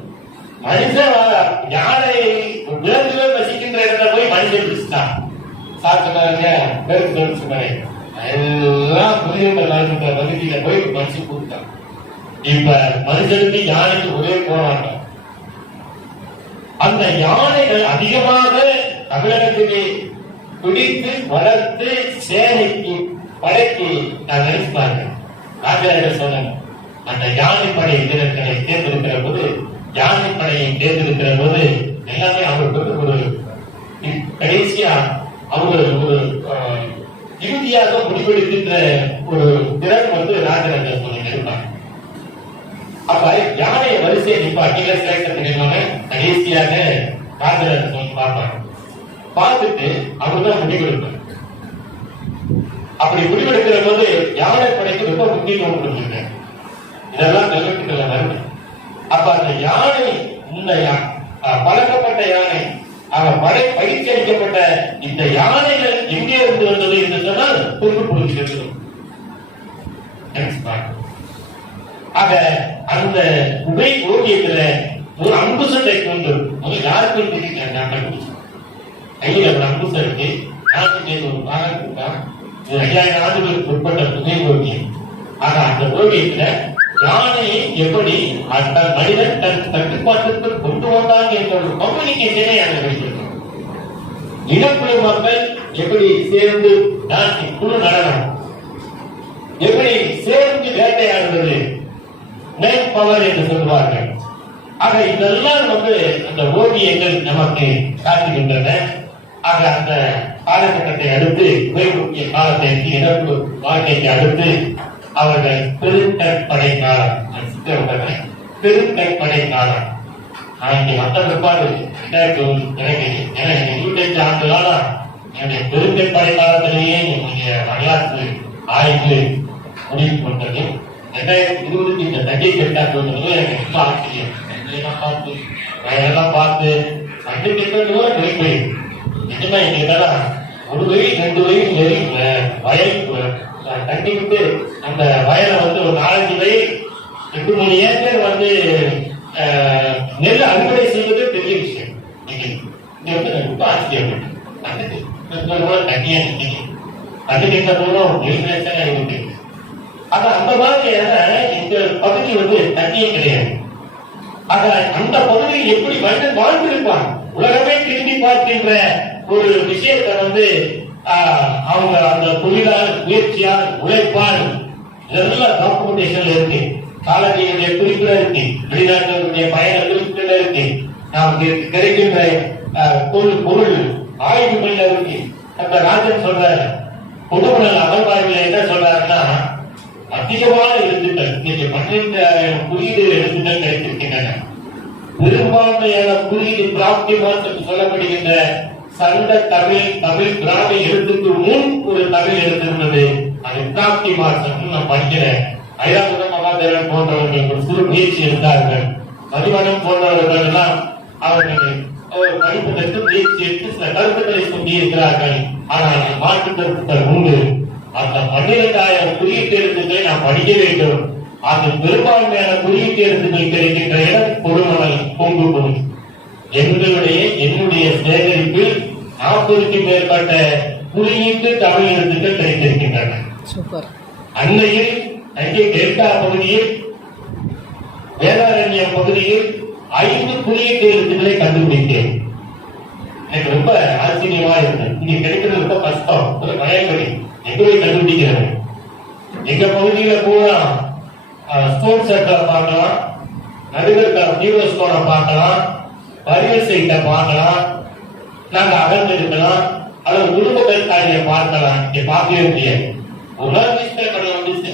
மனுஷன் யானை விலங்குகள் வசிக்கின்ற இடத்துல போய் மனுஷன் பிடிச்சிட்டான். சாப்பிட்டாங்க எல்லாம் புரியுன்ற பகுதியில போய் மனுஷன் கொடுத்தான். இப்ப மனுஷனுக்கு யானைக்கு ஒரே போராட்டம். அந்த யானைகள் அதிகமாக தமிழகத்திலே பிடித்து வளர்த்து சேனைக்கு படைக்கு நான் நினைப்பாங்க. ராஜாரிகள் சொன்னாங்க, அந்த யானை படை வீரர்களை தேர்ந்தெடுக்கிற போது, யானை படையை தேர்ந்தெடுக்கிற போது எல்லாமே அவர்களுக்கு ஒரு கடைசியா அவங்க ஒரு இறுதியாக முடிவெடுக்கின்ற ஒரு திறன் வந்து ராஜராஜ சோழன் இருப்பாங்க. அப்ப யானையை வரிசையை நிப்பாட்டி கடைசியாக ராஜராஜ சோழன் பார்ப்பாங்க. பார்த்துட்டு அவர்தான் முடிவெடுப்பார். அப்படி முடிவெடுக்கிற போது யானை படைக்கு ரொம்ப முக்கியத்துவம் கொடுத்துருக்காங்க. இதெல்லாம் கல்வெட்டுக்களை வருது. அப்ப அந்த யானை, இந்த பழக்கப்பட்ட யானை, படை பயிற்சி அளிக்கப்பட்ட இந்த யானைகள் எங்கே இருந்து வந்தது என்று சொன்னால் பொருள் புரிஞ்சுக்கிறது. ஆக அந்த புகை ஓவியத்துல ஒரு அங்குசத்தை கொண்டு யாருக்கும் தெரிவிக்கிறேன். கையில் ஒரு அங்குசம் இருக்கு, ஒரு பாகம் இருக்கா, 5000 ஆண்டுகளுக்கு உட்பட்ட புகை ஓவியம். ஆக அந்த ஓவியத்துல யானையை எப்படி அந்த மனிதன் தன் கட்டுப்பாட்டுக்கு கொண்டு வந்தாங்க என்ற ஒரு கம்யூனிகேஷனை அங்க வெளிப்படுத்தும். இனக்குழு மக்கள் எப்படி சேர்ந்து குழு நடனம், எப்படி சேர்ந்து வேட்டையாடுவது, மேன் பவர் என்று சொல்வார்கள். ஆக இதெல்லாம் வந்து அந்த ஓவியங்கள் நமக்கு காட்டுகின்றன. ஆக அந்த காலகட்டத்தை அடுத்து முக்கிய காலத்தை இனக்குழு வாழ்க்கைக்கு அடுத்து அவர்கள் பெருங்கற்படை காலம், பெருங்கற்படை காலம். இங்க மற்ற பிற்பாடு எனக்கு 25 ஆண்டு காலம் என்னுடைய பெருங்கற்படை காலத்திலேயே என்னுடைய வரலாற்று ஆய்வு முடிவு கொண்டது. 2020 இந்த தஞ்சை பெருக்காட்டு எனக்கு ரொம்ப ஆச்சரியம். பார்த்து வயலெல்லாம் பார்த்து கண்டுபிடிக்க நிஜமா எங்களுக்கெல்லாம் 1 வயது 2 வயது வயல் கண்டிப்பிட்டு அந்த வயலை வந்து ஒரு 4-5 வயல் 8-3 ஏக்கர் வந்து நெல் அறுவடை செய்வது பெரிய விஷயம். இங்க வந்து ரொம்ப ஆச்சரியப்பட்டேன். தண்ணியா நிற்கிங்க, அதுக்கு இந்த தூரம் வெளிநேசனா இருக்கு. ஆனா அந்த மாதிரியான இந்த பகுதி வந்து தண்ணியே கிடையாது. ஆக அந்த பகுதியில் எப்படி மனிதன் வாழ்ந்திருப்பான், உலகமே திரும்பி பார்க்கின்ற ஒரு விஷயத்தை வந்து அவங்க அந்த தொழிலால், முயற்சியால், உழைப்பால் இதெல்லாம் டாக்குமெண்டேஷன்ல இருக்கு. காலனியுடைய குறிப்பிட இருக்கு, வெளிநாட்டினுடைய பயண குறிப்பிட இருக்கு, நாம் கிடைக்கின்ற பொருள் ஆய்வுகள்ல இருக்கு. அந்த ராஜன் சொல்றாரு, பொதுமணல் அகழ்வாய்வுல என்ன சொல்றாருன்னா, அதிகமான எழுத்துக்கள் இன்னைக்கு 12,000 குறியீடு எழுத்துக்கள் கிடைத்திருக்கின்றன. பெரும்பான்மையான குறியீடு பிராப்தி மாற்றம் சொல்லப்படுகின்ற சங்க தமிழ் பிராமி எழுத்துக்கு முன் ஒரு தமிழ் எழுத்து இருந்தது. அது பிராப்தி மாற்றம் நான் படிக்கிறேன். ஐராவத மகாதேவன் போன்றவர்கள் ஒரு சிறு முயற்சி எடுத்தார்கள். மதிவனம் போன்றவர்கள் எல்லாம் அவர்கள் படிப்பதற்கு முயற்சி எடுத்து சில கருத்துக்களை சொல்லி இருக்கிறார்கள். ஆனால் மாற்று கருத்துக்கள் உண்டு. அந்த 12,000 குறியீட்டு எழுத்துக்களை நாம் படிக்க வேண்டும். அது பெரும்பான்மையான குறியீட்டு எழுத்துக்கள் கிடைக்கின்ற இடம் கொடுமணல், கொங்கு பகுதி. என்னுடைய சேகரிப்பில் 40க்கு மேற்பட்ட குறியீட்டு தமிழ் எழுத்துக்கள் கிடைத்திருக்கின்றன. அன்னையில் அங்கே டெல்டா பகுதியில், வேதாரண்யம் பகுதியில் 5 குறியீட்டு எழுத்துக்களை கண்டுபிடித்தேன். எனக்கு ரொம்ப ஆச்சரியமா இருந்தது. இங்க கிடைக்கிறது ரொம்ப கஷ்டம். ஒரு பயன்படி எங்கே கண்டுபிடிக்கிறது? எங்க பகுதியில பூரா ஸ்டோன் செட்டை பார்க்கலாம், நடுவர் நியூரோ ஸ்டோனை பார்க்கலாம், பரியல் சைட்டை பார்க்கலாம், நாங்க அகர்ந்திருக்கலாம், அல்லது குடும்ப கருத்தாளியை பார்க்கலாம். இங்க பார்க்கவே முடியாது. வந்துச்சு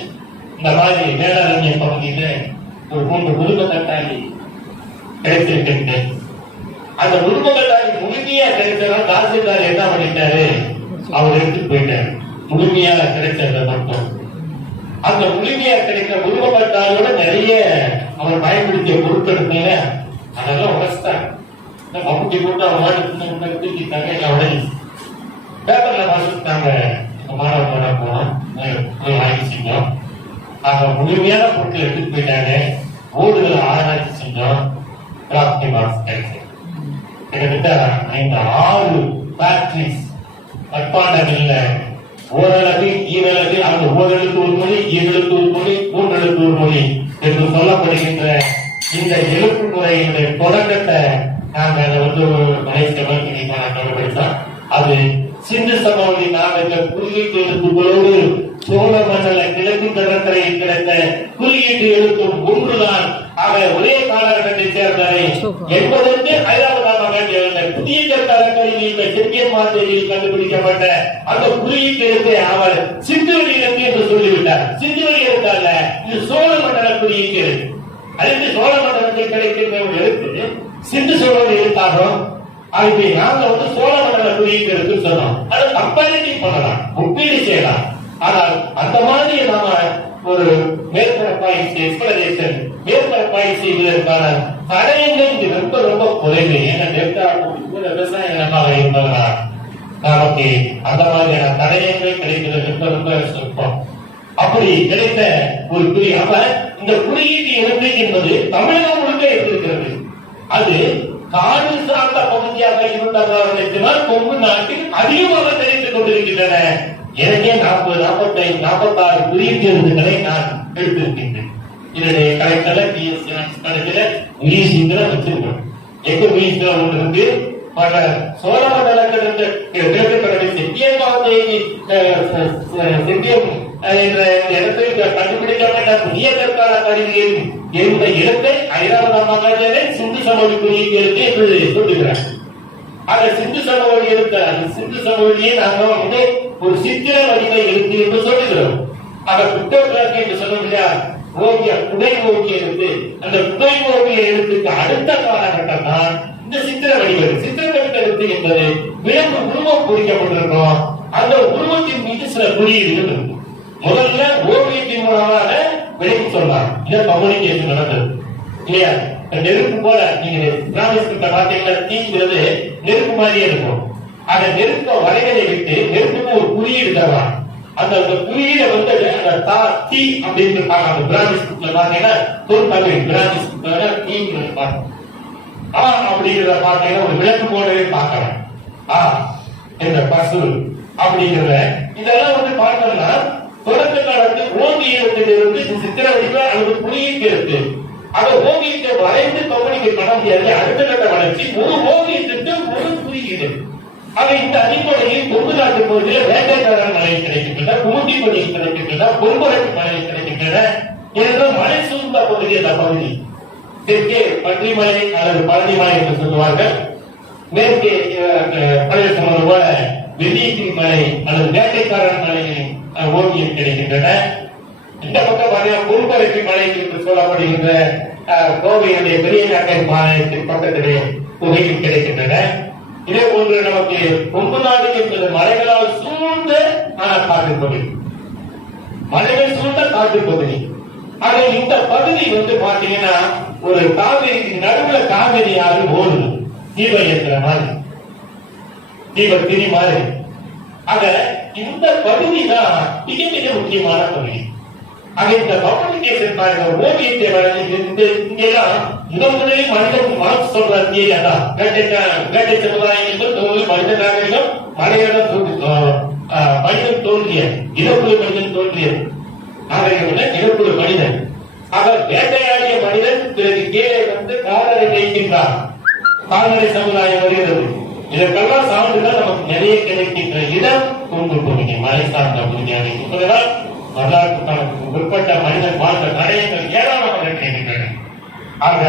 இந்த மாதிரி வேளாண்மை பகுதியில ஒரு 3 குடும்ப கருத்தாளி கிடைச்சிருக்கு. அந்த குடும்ப கருத்தாளி முழுமையா கிடைச்சதான் தாசில்தார் என்ன பண்ணிட்டாரு, அவர் எடுத்துட்டு போயிட்டாரு. முழுமையா கிடைச்சத மட்டும் அந்த முழுமையா கிடைக்கிற குடும்பத்தாரோட நிறைய அவர் பயன்படுத்திய பொருட்கள் அதெல்லாம் உடச்சிட்டாங்க. மம்முட்டி போட்டு அவங்க தூக்கிட்டாங்க, எல்லாம் உடஞ்சி பேப்பர்ல வாசிட்டாங்க. மாணவர்களோட போனோம், ஆய்வு செஞ்சோம். ஆக முழுமையான பொருட்கள் எடுத்துட்டு போயிட்டாங்க. ஓடுகளை ஆராய்ச்சி செஞ்சோம். பிராப்தி மார்க்ஸ் கிடைச்சது. கிட்டத்தட்ட 5-6 ஃபேக்டரிஸ் கட்பாண்டங்கள்ல ஓரளவு, ஈரளவு, அந்த ஓரளவுக்கு ஒரு மொழி, ஈரளுக்கு ஒரு மொழி, மூன்றளவுக்கு ஒரு மொழி என்று சொல்லப்படுகின்ற இந்த எழுத்து முறையினுடைய தொடக்கத்தை நாங்க அதை வந்து மலேசிய கண்டுபிடித்தோம். அது சிந்து சமவெளி நாகரிக குறியீட்டு எழுத்துக்களோடு சோழ மண்டல கிழக்கு கடற்கரையில் கிடைத்த குறியீட்டு எழுத்தும் ஒன்றுதான். ஆக ஒரே காலகட்டத்தை சேர்ந்தவை என்பதற்கு ஹைதராபாத் புதிய கடற்கரையில் செம்பியன் மாதேரியில் கண்டுபிடிக்கப்பட்ட அந்த குறியீட்டு எழுத்தை அவர் சிந்துவெளி எழுத்து என்று சொல்லிவிட்டார். சிந்துவெளி எழுத்தால இது சோழ மண்டல குறியீட்டு எழுத்து. அதுக்கு சோழ மண்டலத்தில் கிடைக்கின்ற ஒரு எழுத்து சிந்து சோழ எழுத்தாகும். அதுக்கு நாங்க வந்து சோழ மண்டல குறியீட்டு எழுத்துன்னு சொன்னோம். அது கம்பேரிட்டிவ் பண்ணலாம், ஒப்பீடு செய்யலாம். ஆனால் அந்த மாதிரி நாம ஒரு மேற்பரப்பாய்ச்சி எக்ஸ்பிளரேஷன், மேற்பரப்பாய்ச்சி செய்வதற்கான தடயங்கள் இது ரொம்ப ரொம்ப குறைவு. ஏன்னா டெல்டா விவசாய நிலமாக இருப்பதனால் நமக்கு அந்த மாதிரியான தடயங்கள் கிடைக்கிறது ரொம்ப ரொம்ப சொற்பம். அப்படி கிடைத்த ஒரு குறி. அப்ப இந்த குறியீட்டு எழுத்து என்பது தமிழகம் முழுக்க இருந்திருக்கிறது. அது காடு சார்ந்த பகுதியாக இருந்த காரணத்தினால் கொங்கு நாட்டில் அதிகமாக தெரிந்து கொண்டிருக்கின்றன. எனக்கே 40-45-46 குறியீட்டு எழுத்துக்களை நான் எடுத்திருக்கின்றேன். இதனுடைய கலைக்கல கணக்கில இங்கிலீஷ் வச்சிருக்கோம். எங்க இங்கிலீஷ்ல ஒன்று இருக்கு. பல சோழ மண்டல கிழக்கு கடலை செட்டியம் என்ற இடத்தில் கண்டுபிடிக்கப்பட்ட புதிய கற்கால கருவியில் இருந்த இடத்தை ஐராவதமாக சிந்து சமவெளி குறியீட்டு எழுத்து என்று சொல்லுகிறார். ஆக சிந்து சமவெளி எழுத்து, அந்த சிந்து சமவெளியை நாங்கள் வந்து ஒரு சித்திர வடிவ எழுத்து என்று சொல்லுகிறோம். ஆக புத்தகத்திற்கு என்று சொல்லவில்லையா, ஓவிய புடை ஓவிய எழுத்து. அந்த புடை ஓவிய எழுத்துக்கு அடுத்த காலகட்டம் தான் இந்த சித்திர வடிவம். சித்திரக்கட்டு எழுத்து என்பது விலங்கு உருவம் பொறிக்கப்பட்டிருக்கும். அந்த உருவத்தின் மீது சில குறியீடுகள் இருக்கும். முதல்ல ஓவியத்தின் மூலமாக விலைக்கு சொல்லலாம். இதை கம்யூனிகேஷன் நடந்தது இல்லையா? நெருப்பு போல நீங்க கிராமத்துல பாத்தீங்கன்னா தீங்கிறது நெருப்பு மாதிரியே இருக்கும். அந்த நெருப்ப வரைகளை விட்டு நெருப்புக்கு ஒரு குறியீடு தரலாம். அந்த குறியீடை வந்து அந்த தீ அப்படின்னு அந்த பிராமிஸ்ல பாத்தீங்கன்னா தமிழ் பிராமிஸ் அப்படிங்கிறத பார்த்தீங்கன்னா ஒரு விளக்கு போலவே பார்க்கலாம். இந்த பசு அப்படிங்கிறத இதெல்லாம் வந்து பார்த்தோம்னா தொடக்க காலத்து ஓவியத்திலிருந்து சித்திர வடிவ அல்லது புரியிருக்கு. அதை ஓவியத்தை வரைந்து கம்யூனிகேட் பண்ண முடியாது. அடுத்த கட்ட வளர்ச்சி ஒரு ஓவியத்திற்கு ஒரு குறியீடு. ஆக இந்த அடிப்படையில் கொங்கு நாட்டு பகுதியில் வேட்டைக்காரன் மலை கிடைக்கின்றன, குமுட்டி பகுதி கிடைக்கின்றன, பொன்பரப்பு மலை கிடைக்கின்றன. இதெல்லாம் மலை சூழ்ந்த பகுதி. அந்த பகுதி தெற்கே பன்றிமலை அல்லது பழனிமலை என்று சொல்லுவார்கள். மேற்கே பழைய சொன்னது போல வெள்ளியகிரி மலை அல்லது வேட்டைக்காரன் மலையின் ஓவியம் கிடைக்கின்றன. இந்த பக்கம் பார்த்தீங்கன்னா பொன்பரப்பு மலை என்று சொல்லப்படுகின்ற கோவையுடைய பெரிய நாட்டை மாநிலத்தின் பக்கத்திலே குகையில் கிடைக்கின்றன. இதே போன்று நமக்கு கொங்கு நாடு என்பது மலைகளால் சூழ்ந்த காட்டு பகுதி, மலைகள் சூழ்ந்த காட்டு பகுதி. ஆக இந்த பகுதி வந்து பாத்தீங்கன்னா ஒரு காவிரிக்கு நடுவுல காவிரி ஆறு ஓடுது, தீபம் ஏற்றுற மாதிரி, தீப திரி மாதிரி. ஆக இந்த பகுதி தான் மிக மிக முக்கியமான பகுதி. ஆக இந்த கம்யூனிகேஷன் பாருங்க, ஓவியத்தை இங்கெல்லாம் முதலில் மனிதன் மனசு சொல்ற அதான் வேட்டை சமுதாயம் என்பது மனித நாகரிகம் மலையிடம் மனிதன் தோன்றிய இறப்புல மனிதன் தோன்றியது. நாகரிகம் இறப்புல மனிதன். ஆக வேட்டையாடிய மனிதன் பிறகு கீழே வந்து கால்நடை கைக்கின்றான், கால்நடை சமுதாயம் வருகிறது. இதற்கெல்லாம் சான்றுகள் நமக்கு நிறைய கிடைக்கின்ற இடம் கொங்கு பகுதி, மலை சார்ந்த பகுதியாக இருப்பதால் வரலாற்று காலத்துக்கு உட்பட்ட மனிதன் வாழ்ந்த தடயங்கள் ஏராளமாக கிடைக்கின்றன. ஆக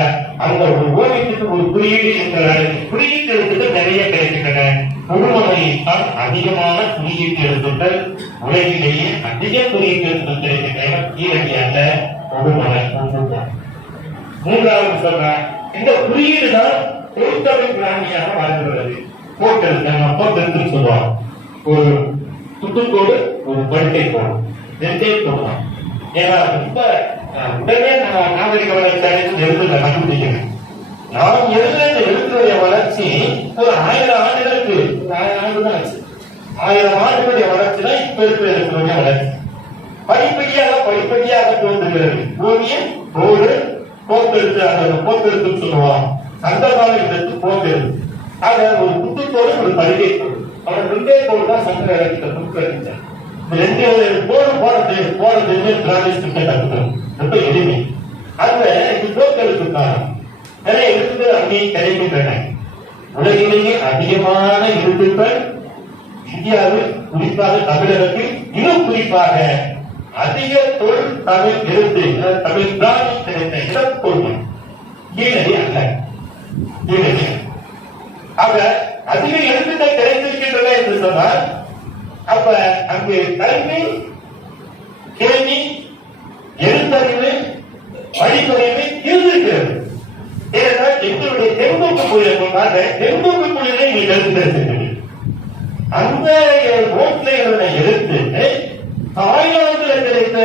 அந்த ஒரு ஓவியத்துக்கு ஒரு குறியீடு இருக்கிறார். குறியீட்டு எழுத்துக்கள் நிறைய கிடைக்கின்றன. முழுமலையில் தான் அதிகமான குறியீட்டு எழுத்துக்கள், உலகிலேயே அதிக குறியீட்டு எழுத்துக்கள் கிடைக்கின்றன. கீழடியால முழுமலை. மூன்றாவது சொல்ற இந்த குறியீடு தான் பொருத்தமிழ் பிராணியாக வாழ்ந்துள்ளது. போட்டெழுத்து சொல்லுவாங்க. ஒரு சுட்டுக்கோடு, ஒரு படுக்கை கோடு, ரெண்டே போடுவாங்க. ஏன்னா ரொம்ப உடனே நாகரிக வளர்ச்சி எழுத்துல கண்டுபிடிக்கணும். நாம் எழுதுற இந்த எழுத்துடைய வளர்ச்சி ஒரு 1000 ஆண்டுகளுக்கு 1000 ஆண்டு தான் ஆச்சு. 1000 ஆண்டுகளுடைய வளர்ச்சி தான் இப்ப இருக்கிற எழுத்துடைய வளர்ச்சி. படிப்படியாக தோன்றுகிறது. ஓவியம் கோடு, போக்கெழுத்து, அந்த போக்கெழுத்து சொல்லுவாங்க. அந்த கால எழுத்து போக்கெழுத்து. ஆக ஒரு குத்துக்கோடு, ஒரு படுகை கோடு. அவன் ரெண்டே கோடு தான் சங்கர இலக்கியத்தை புத்தரிச்சார். ரெண்டு கோடு போறது கத்துக்கணும், ரொம்ப எளிமை. அதுல இது போக்கெழுத்துக்கான நிறைய எழுத்துக்கள் அங்கே கிடைக்கின்றன. உலகிலேயே அதிகமான எழுத்துக்கள் இந்தியாவில், குறிப்பாக தமிழகத்தில், இன்னும் குறிப்பாக அதிக தொழில் தமிழ் எழுத்து தமிழ் பிராணி கிடைத்த இடப்பொருள் கீழடி அல்ல. கீழடி ஆக அதிக எழுத்துக்கள் கிடைத்திருக்கின்றன என்று சொன்னால் அப்ப அங்கு கல்வி, கேள்வி, எழுத்தறிவு, வழிமுறைவு இருந்திருக்கிறது. ஏனென்றால் எங்களுடைய தென்போக்கு மொழியை தென்போக்கு மொழியிலே நீங்கள் எழுத்து கிடைத்திருக்கிறது. அந்த நோட்டில் எழுத்து தாய்லாந்தில் கிடைத்த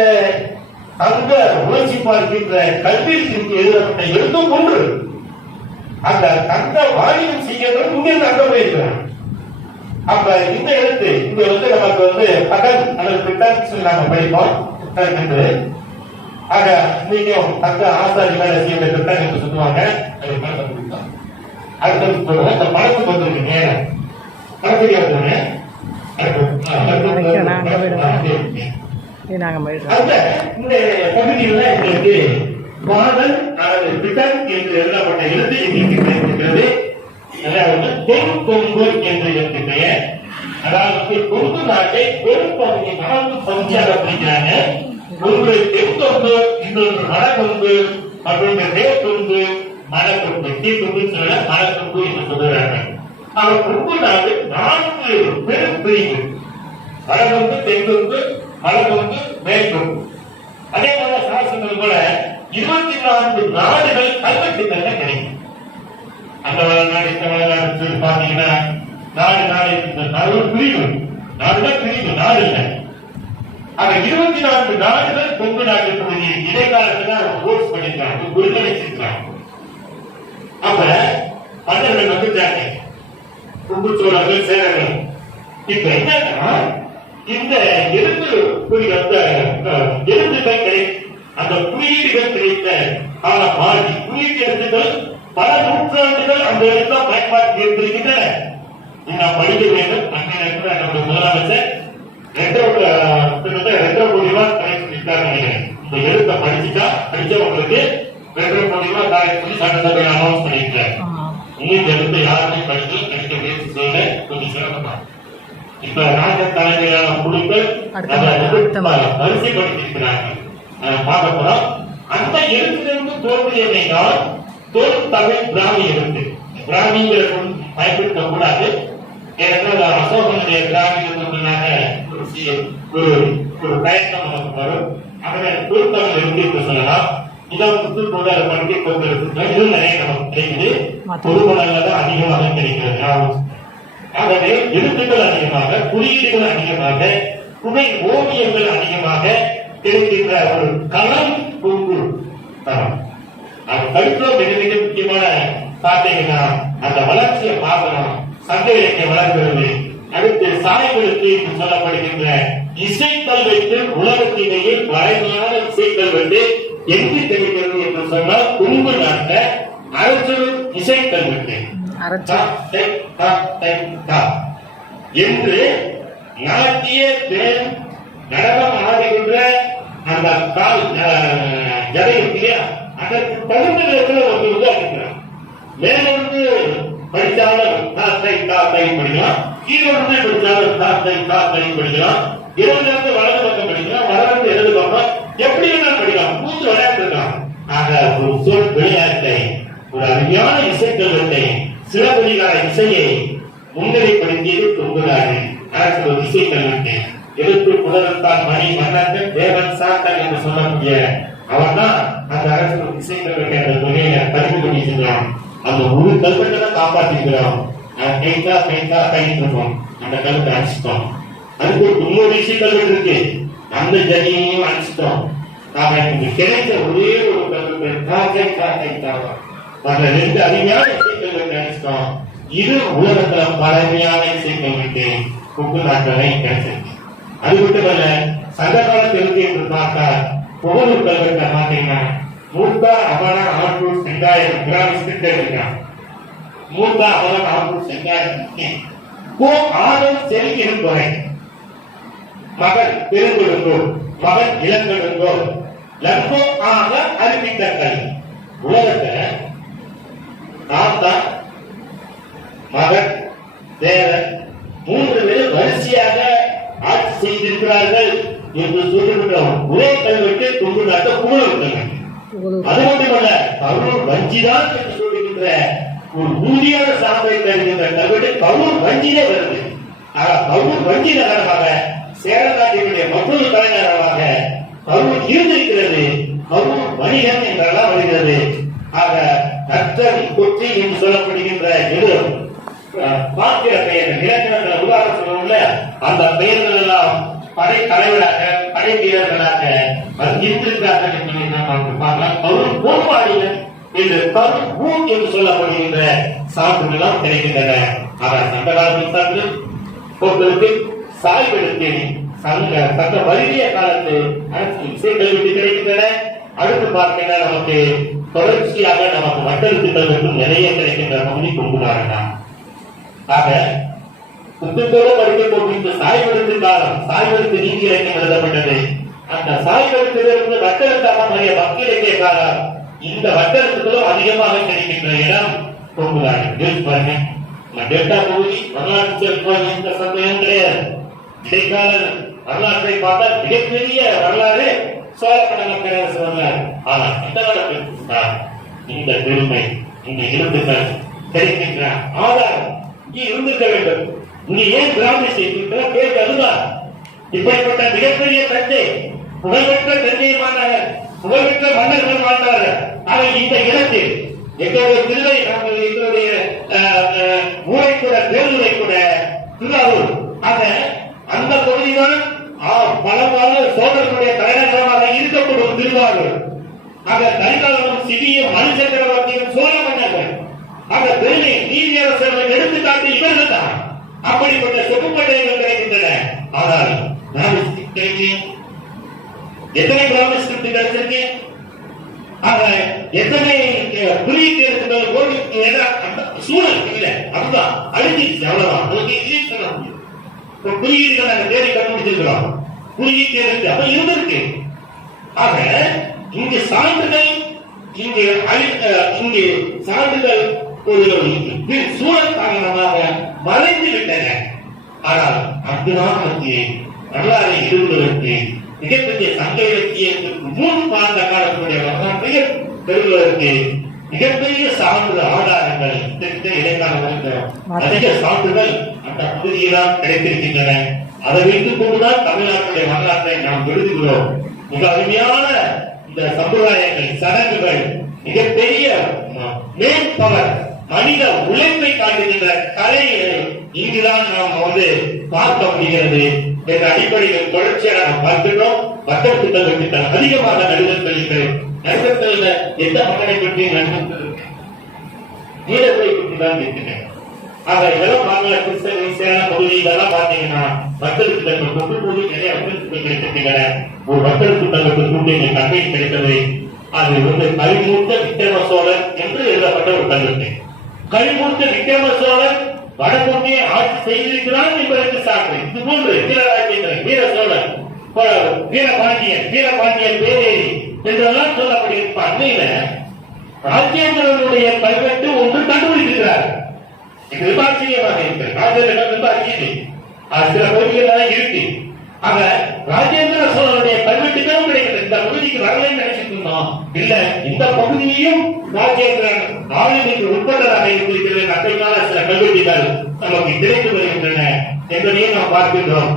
அந்த உணர்ச்சி பார்க்கின்ற கல்வியில் எழுதப்பட்ட எழுத்தும் ஒன்று. அந்த தந்த வாணியம் செய்யறது இங்கிருந்து அங்க போயிருக்கிறார். அப்ப இந்த எழுத்து இங்க வந்து நமக்கு வந்து பகல் அல்லது பிட்டான் நாம படிப்போம் என்று. ஆக நீங்க தங்க ஆசாரி வேலை செய்ய திட்டம் என்று சொல்லுவாங்க. அது பணத்தை கொடுத்தோம். அடுத்தது சொல்லுவாங்க இந்த பணத்துக்கு வந்துருக்கு நேரம் பணத்துக்கு வந்து இந்த பகுதியில் எங்களுக்கு பாடல் அல்லது பிட்டன் என்று எழுதப்பட்ட எழுத்து எங்களுக்கு கிடைத்திருக்கிறது. தென்கொங்கு என்று எழுத்து பெயர். அதாவது கொங்கு நாட்டை பெரும்பகுதி 4 பகுதியாக பிரிக்கிறாங்க. ஒன்று தென்கொங்கு, இன்னொன்று வடகொங்கு, மற்றொன்று மேற்கொங்கு, மலக்கொங்கு. தீக்கொங்கு சொல்ல மலக்கொங்கு என்று சொல்லுகிறாங்க. அவர் கொங்கு நாடு 4 பெரும் பிரிவு. வடகொங்கு, தென்கொங்கு, மலக்கொங்கு, மேற்கொங்கு. அதே போல சாசனங்கள் போல 24 நாடுகள் கல்வெட்டுகள் கிடைக்கும். அந்த நாடு இந்த நாடு பாத்தீங்கன்னா நாடு பிரிவு, நாடுதான் பிரிவு, நாடு இல்லை. ஆக 24 நாடுகள் கொங்கு நாட்டு பகுதியில் இடைக்காலத்துல கோர்ஸ் பண்ணிருக்காங்க, ஒருங்கிணைச்சிருக்காங்க. அப்ப மன்னர்கள் வந்துட்டாங்க, கொங்கு சோழர்கள், சேரர்கள். இப்ப என்னன்னா இந்த எழுத்து எழுத்துக்கள் கிடைக்கும், அந்த குறியீடுகள் கிடைத்த காலம் மாறி குறியீட்டு எழுத்துக்கள் பல நூற்றாண்டுகள் அந்த இடத்துல பயன்பாட்டில் இருந்திருக்கின்றன. நாம் படிக்க வேண்டும். நம்முடைய முதலமைச்சர் 2 கோடி ரூபாய் கலெக்ட் நினைக்கிறேன். இந்த எழுத்தை படிச்சவங்களுக்கு 2 கோடி ரூபாய் கலெக்ட் பண்ணி சட்டசபையில் அனௌன்ஸ் பண்ணிருக்காரு. இந்த எழுத்தை யாருமே படிக்க முயற்சி செய்யல. கொஞ்சம் சிரமம். இப்ப ராஜ தலைமையிலான குழுக்கள் வரிசைப்படுத்திருக்கிறார்கள். பார்க்க போறோம். அந்த எழுத்திலிருந்து தோன்றியதைதான் தமிழ் பிராமி எழுத்து. பிராமிங்கிற பயன்படுத்த கூடாது. ஏனென்றால் அசோகனுடைய பிராமியாக ஒரு தயக்கம் நமக்கு வரும். அதனை தமிழ் எழுத்து என்று சொல்லலாம். இதை கூட படிக்க கொண்டிருக்கிறது. இது நிறைய நமக்கு கிடைக்குது. பொதுமடங்கள்ல தான் அதிகமாக கிடைக்கிறது. ஆகவே எழுத்துக்கள் அதிகமாக, குறியீடுகள் அதிகமாக, புகை ஓவியங்கள் அதிகமாக கிடைக்கின்ற ஒரு களம் கொங்கு தரம். அது கருத்துல மிக மிக முக்கியமான பார்த்தீங்கன்னா அந்த வளர்ச்சியை பார்க்கணும். சங்க இலக்கியம் வளர்கிறது. அடுத்து சாய்களுக்கு சொல்லப்படுகின்ற இசைக்கல்வெட்டு உலகத்திலேயே பழமையான இசைக்கல்வெட்டு எங்கு கிடைக்கிறது என்று சொன்னால் கொங்கு நாட்ட அரசு இசைக்கல்வெட்டு என்று நாட்டிய தேன் நடனம் ஆடுகின்ற அந்த கால் ஜதை இல்லையா, அதற்கு தகுந்த உருவாக்குகிறார். மேலிருந்து படித்தாலும் படிக்கலாம், கீழிருந்து படித்தாலும் படிக்கலாம், இடமிருந்து வலது பக்கம் படிக்கலாம், வலது இடது பக்கம் எப்படி வேணாலும் படிக்கலாம். பூத்து விளையாட்டுக்கலாம். ஆக ஒரு சொல் விளையாட்டை, ஒரு அருமையான இசைக்கல்வெட்டை, சிலப்பதிகார இசையை முன்னிலைப்படுத்தியது தொங்குகிறார்கள். அரசு ஒரு இசைக்கல்வெட்டு எழுத்து புலரத்தான் மணி மன்னன் தேவன் சாத்தன் என்று சொல்லக்கூடிய அவன் தான் அந்த அரசு இசைக்கல்வெட்டை அந்த தொகையில பதிவு பண்ணியிருக்கிறான். அந்த முழு கல்வெட்டை காப்பாற்றிருக்கிறோம். இருக்கோம். அந்த கல்வெட்டை அடிச்சிட்டோம். அதுக்கு இன்னொரு இசைக்கல்வெட்டு இருக்கு. அந்த ஜதியையும் அடிச்சிட்டோம். கிடைச்ச ஒரே ஒரு கல்வெட்டு மற்ற 2 அருமையான இசைக்கல்வெட்டு அடிச்சிட்டோம். இது உலகத்துல பழமையான இசைக்கல்வெட்டு கொங்கு நாட்டிலே கிடைச்சிருக்கு. அது மட்டுமல்ல, சங்க காலத்திற்கு என்று பார்த்தா புகழூர் கல்வெட்டை பார்த்தீங்கன்னா மூத்தா அவனா ஆற்றூர் செங்காயம் கிராமஸ்கிட்ட இருக்கான். மூத்தா அவனா ஆற்றூர் செங்காயம் ஆதம் செல்கிற மகன் பெருங்கொடுங்கோ, மகன் இளங்கொடுங்கோ, லங்கோ ஆக அறிவித்த கல்வி. உலகத்தை தாத்தா, மகன், தேவன் 3 பேரும் வரிசையாக ஆட்சி செய்திருக்கிறார்கள் என்று சொல்லிவிட்டோம். ஒரே கல்வெட்டு கொங்கு நாட்ட புகழூர் கல்வெட்டு. அது மட்டுமல்ல, கரூர் வஞ்சிதான் என்று சொல்லுகின்ற ஒரு உறுதியான சான்றை தருகின்ற கல்வெட்டு கரூர் வஞ்சிலே வருது. ஆக கரூர் வஞ்சி நகரமாக சேர நாட்டினுடைய மற்றொரு தலைநகரமாக கரூர் இருந்திருக்கிறது. கரூர் வணிகம் என்றெல்லாம் வருகிறது. ஆக கற்றல் கொச்சி என்று சொல்லப்படுகின்ற எது பாத்திர பெயர் இலக்கணங்களை உதாரணம் சொல்லணும்ல, அந்த பெயர்கள் எல்லாம் படை தலைவராக, படை வீரர்களாக இருந்திருக்கிறார்கள் என்பதை நாம் பார்க்கலாம். கரூர் போர்ப்பாடிகள் என்று கரூர் என்று சொல்லப்படுகின்ற சான்றுகள் கிடைக்கின்றன. ஆனால் சங்க காலத்தில் சான்று போக்குவரத்து சாய்வெடுத்து சங்க வருகிய காலத்து இசைக்கல்வெட்டு கிடைக்கின்றன. அடுத்து பார்த்தீங்கன்னா நமக்கு தொடர்ச்சியாக நமக்கு வட்டெழுத்து கல்வெட்டும் நிறைய கிடைக்கின்ற பகுதி கொங்குனாங்க. ஆக புத்தகத்தோடு படிக்க போகின்ற சாய்வெழுத்து காலம், சாய்வெழுத்து நீதி இலக்கியம் எழுதப்பட்டது. அந்த சாய்வெழுத்திலிருந்து வட்டெழுத்தாக மாறிய பக்தி இலக்கிய காலம். இந்த வட்டெழுத்துக்களும் அதிகமாக கிடைக்கின்ற இடம் கொங்குனாங்க. பாருங்க, டெல்டா பகுதி வரலாற்று இந்த சந்தேகம் கிடையாது. இடைக்கால வரலாற்றை பார்த்தால் மிகப்பெரிய வரலாறு சோழப்பட பேரரசு வரலாறு. ஆனால் இந்த பெருமை, இந்த எழுத்துக்கள் கிடைக்கின்ற ஆதாரம் இங்கே இருந்திருக்க வேண்டும். இங்கே ஏன் கிராமி செய்திருக்கிற பேர் அதுதான். இப்படிப்பட்ட மிகப்பெரிய தஞ்சை, புகழ்பெற்ற தஞ்சை மாநகர், புகழ்பெற்ற மன்னர்கள் வாழ்ந்தார்கள். ஆனால் இந்த இடத்தில் எங்களுடைய தில்லை, எங்களுடைய ஊரை கூட, பேருரை கூட திருவாரூர், அந்த பகுதிதான் பல சோழர்களுடைய தலைநகரமாக இருக்கக்கூடும் திருவாரூர். கரிகாலனும் சிறிய மனு சக்கரவர்த்தியும் சோழ மன்னர்கள். பெருமை நீதியரசர்கள் எடுத்துக்காட்டு இவர்கள் தான். அப்படிப்பட்ட சொப்புப்படைகள் கிடைக்கின்றன. ஆனால் எத்தனை பிராமி ஸ்கிரிப்ட் கிடைச்சிருக்கு? எத்தனை குறியீட்டு சூழல் இல்ல அதுதான் அழிஞ்சிருச்சு அவ்வளவுதான் சொல்ல முடியும். குறியீடுகள் நாங்க தேடி கண்டுபிடிச்சிருக்கிறோம். குறியீட்டு இருக்கு அப்ப இருந்திருக்கு. ஆக இங்கு சான்றுகள் இங்கு சான்றுகள் ஒரு சூழல் காரணமாக மறைந்து விட்டன. ஆனால் அதுதான் நமக்கு வரலாறை எழுதுவதற்கு மிகப்பெரிய சங்க இலக்கியத்திற்கு முன் வாழ்ந்த காலத்துடைய வரலாற்றை பெறுவதற்கு மிகப்பெரிய சான்று ஆதாரங்கள் இடைக்கால அதிக சான்றுகள் அந்த பகுதியில்தான் கிடைத்திருக்கின்றன. அதை வைத்துக் கொண்டுதான் தமிழ்நாட்டுடைய வரலாற்றை நாம் எழுதுகிறோம். மிக அருமையான இந்த சம்பிரதாயங்கள் சடங்குகள் மிகப்பெரிய மேற்பவர் மனித உழைப்பை காட்டுகின்ற கலையை இங்குதான் நாம் பார்க்க முடிகிறது என்ற அடிப்படையில் தொடர்ச்சியாக நாம் பார்க்கின்றோம். மக்கள் திட்டம் அதிகமாக நடுவர்கள் நடுவர்கள் எந்த மக்களை பற்றி நடுவர்கள் வீரர்களை பற்றி தான் இருக்கின்றன. ஆக இதெல்லாம் மாநில கிறிஸ்தவ சேலம் பகுதியிலெல்லாம் பாத்தீங்கன்னா மக்கள் திட்டங்கள் தொகுப்போது நிறைய மக்கள் திட்டங்கள் கிடைக்கின்றன. ஒரு மக்கள் திட்டங்களுக்கு கூட்டிய கல்வி கிடைத்தது. அது கலிமூர்த்த விக்ரம சோழன் என்று எழுதப்பட்ட ஒரு கல்வெட்டு. கலிமூர்த்த விக்ரம சோழன் வடமொழியை ஆட்சி செய்திருக்கிறான் என்பதற்கு சான்று. இது போன்று வீரராஜேந்திரன் வீர சோழன் வீரபாண்டியன் பேரேரி என்றெல்லாம் சொல்லப்படுகிற அன்னையில ராஜேந்திரனுடைய கல்வெட்டு ஒன்று கண்டுபிடிக்கிறார். இது ஆச்சரியமாக இருக்கிறது. ராஜேந்திரன் அறியது சில பகுதிகள் இருக்கு. ஆக ராஜேந்திர சோழனுடைய கல்வெட்டுகளும் கிடைக்கிறது. இந்த பகுதிக்கு வரலன்னு நினைச்சிட்டு இருந்தோம். இல்ல இந்த பகுதியையும் ராஜேந்திரன் ஆளுமைக்கு உட்பட்டதாக இருக்கிறது. அன்றைக்கான சில கல்வெட்டுகள் நமக்கு கிடைத்து வருகின்றன என்பதையும் நாம் பார்க்கின்றோம்.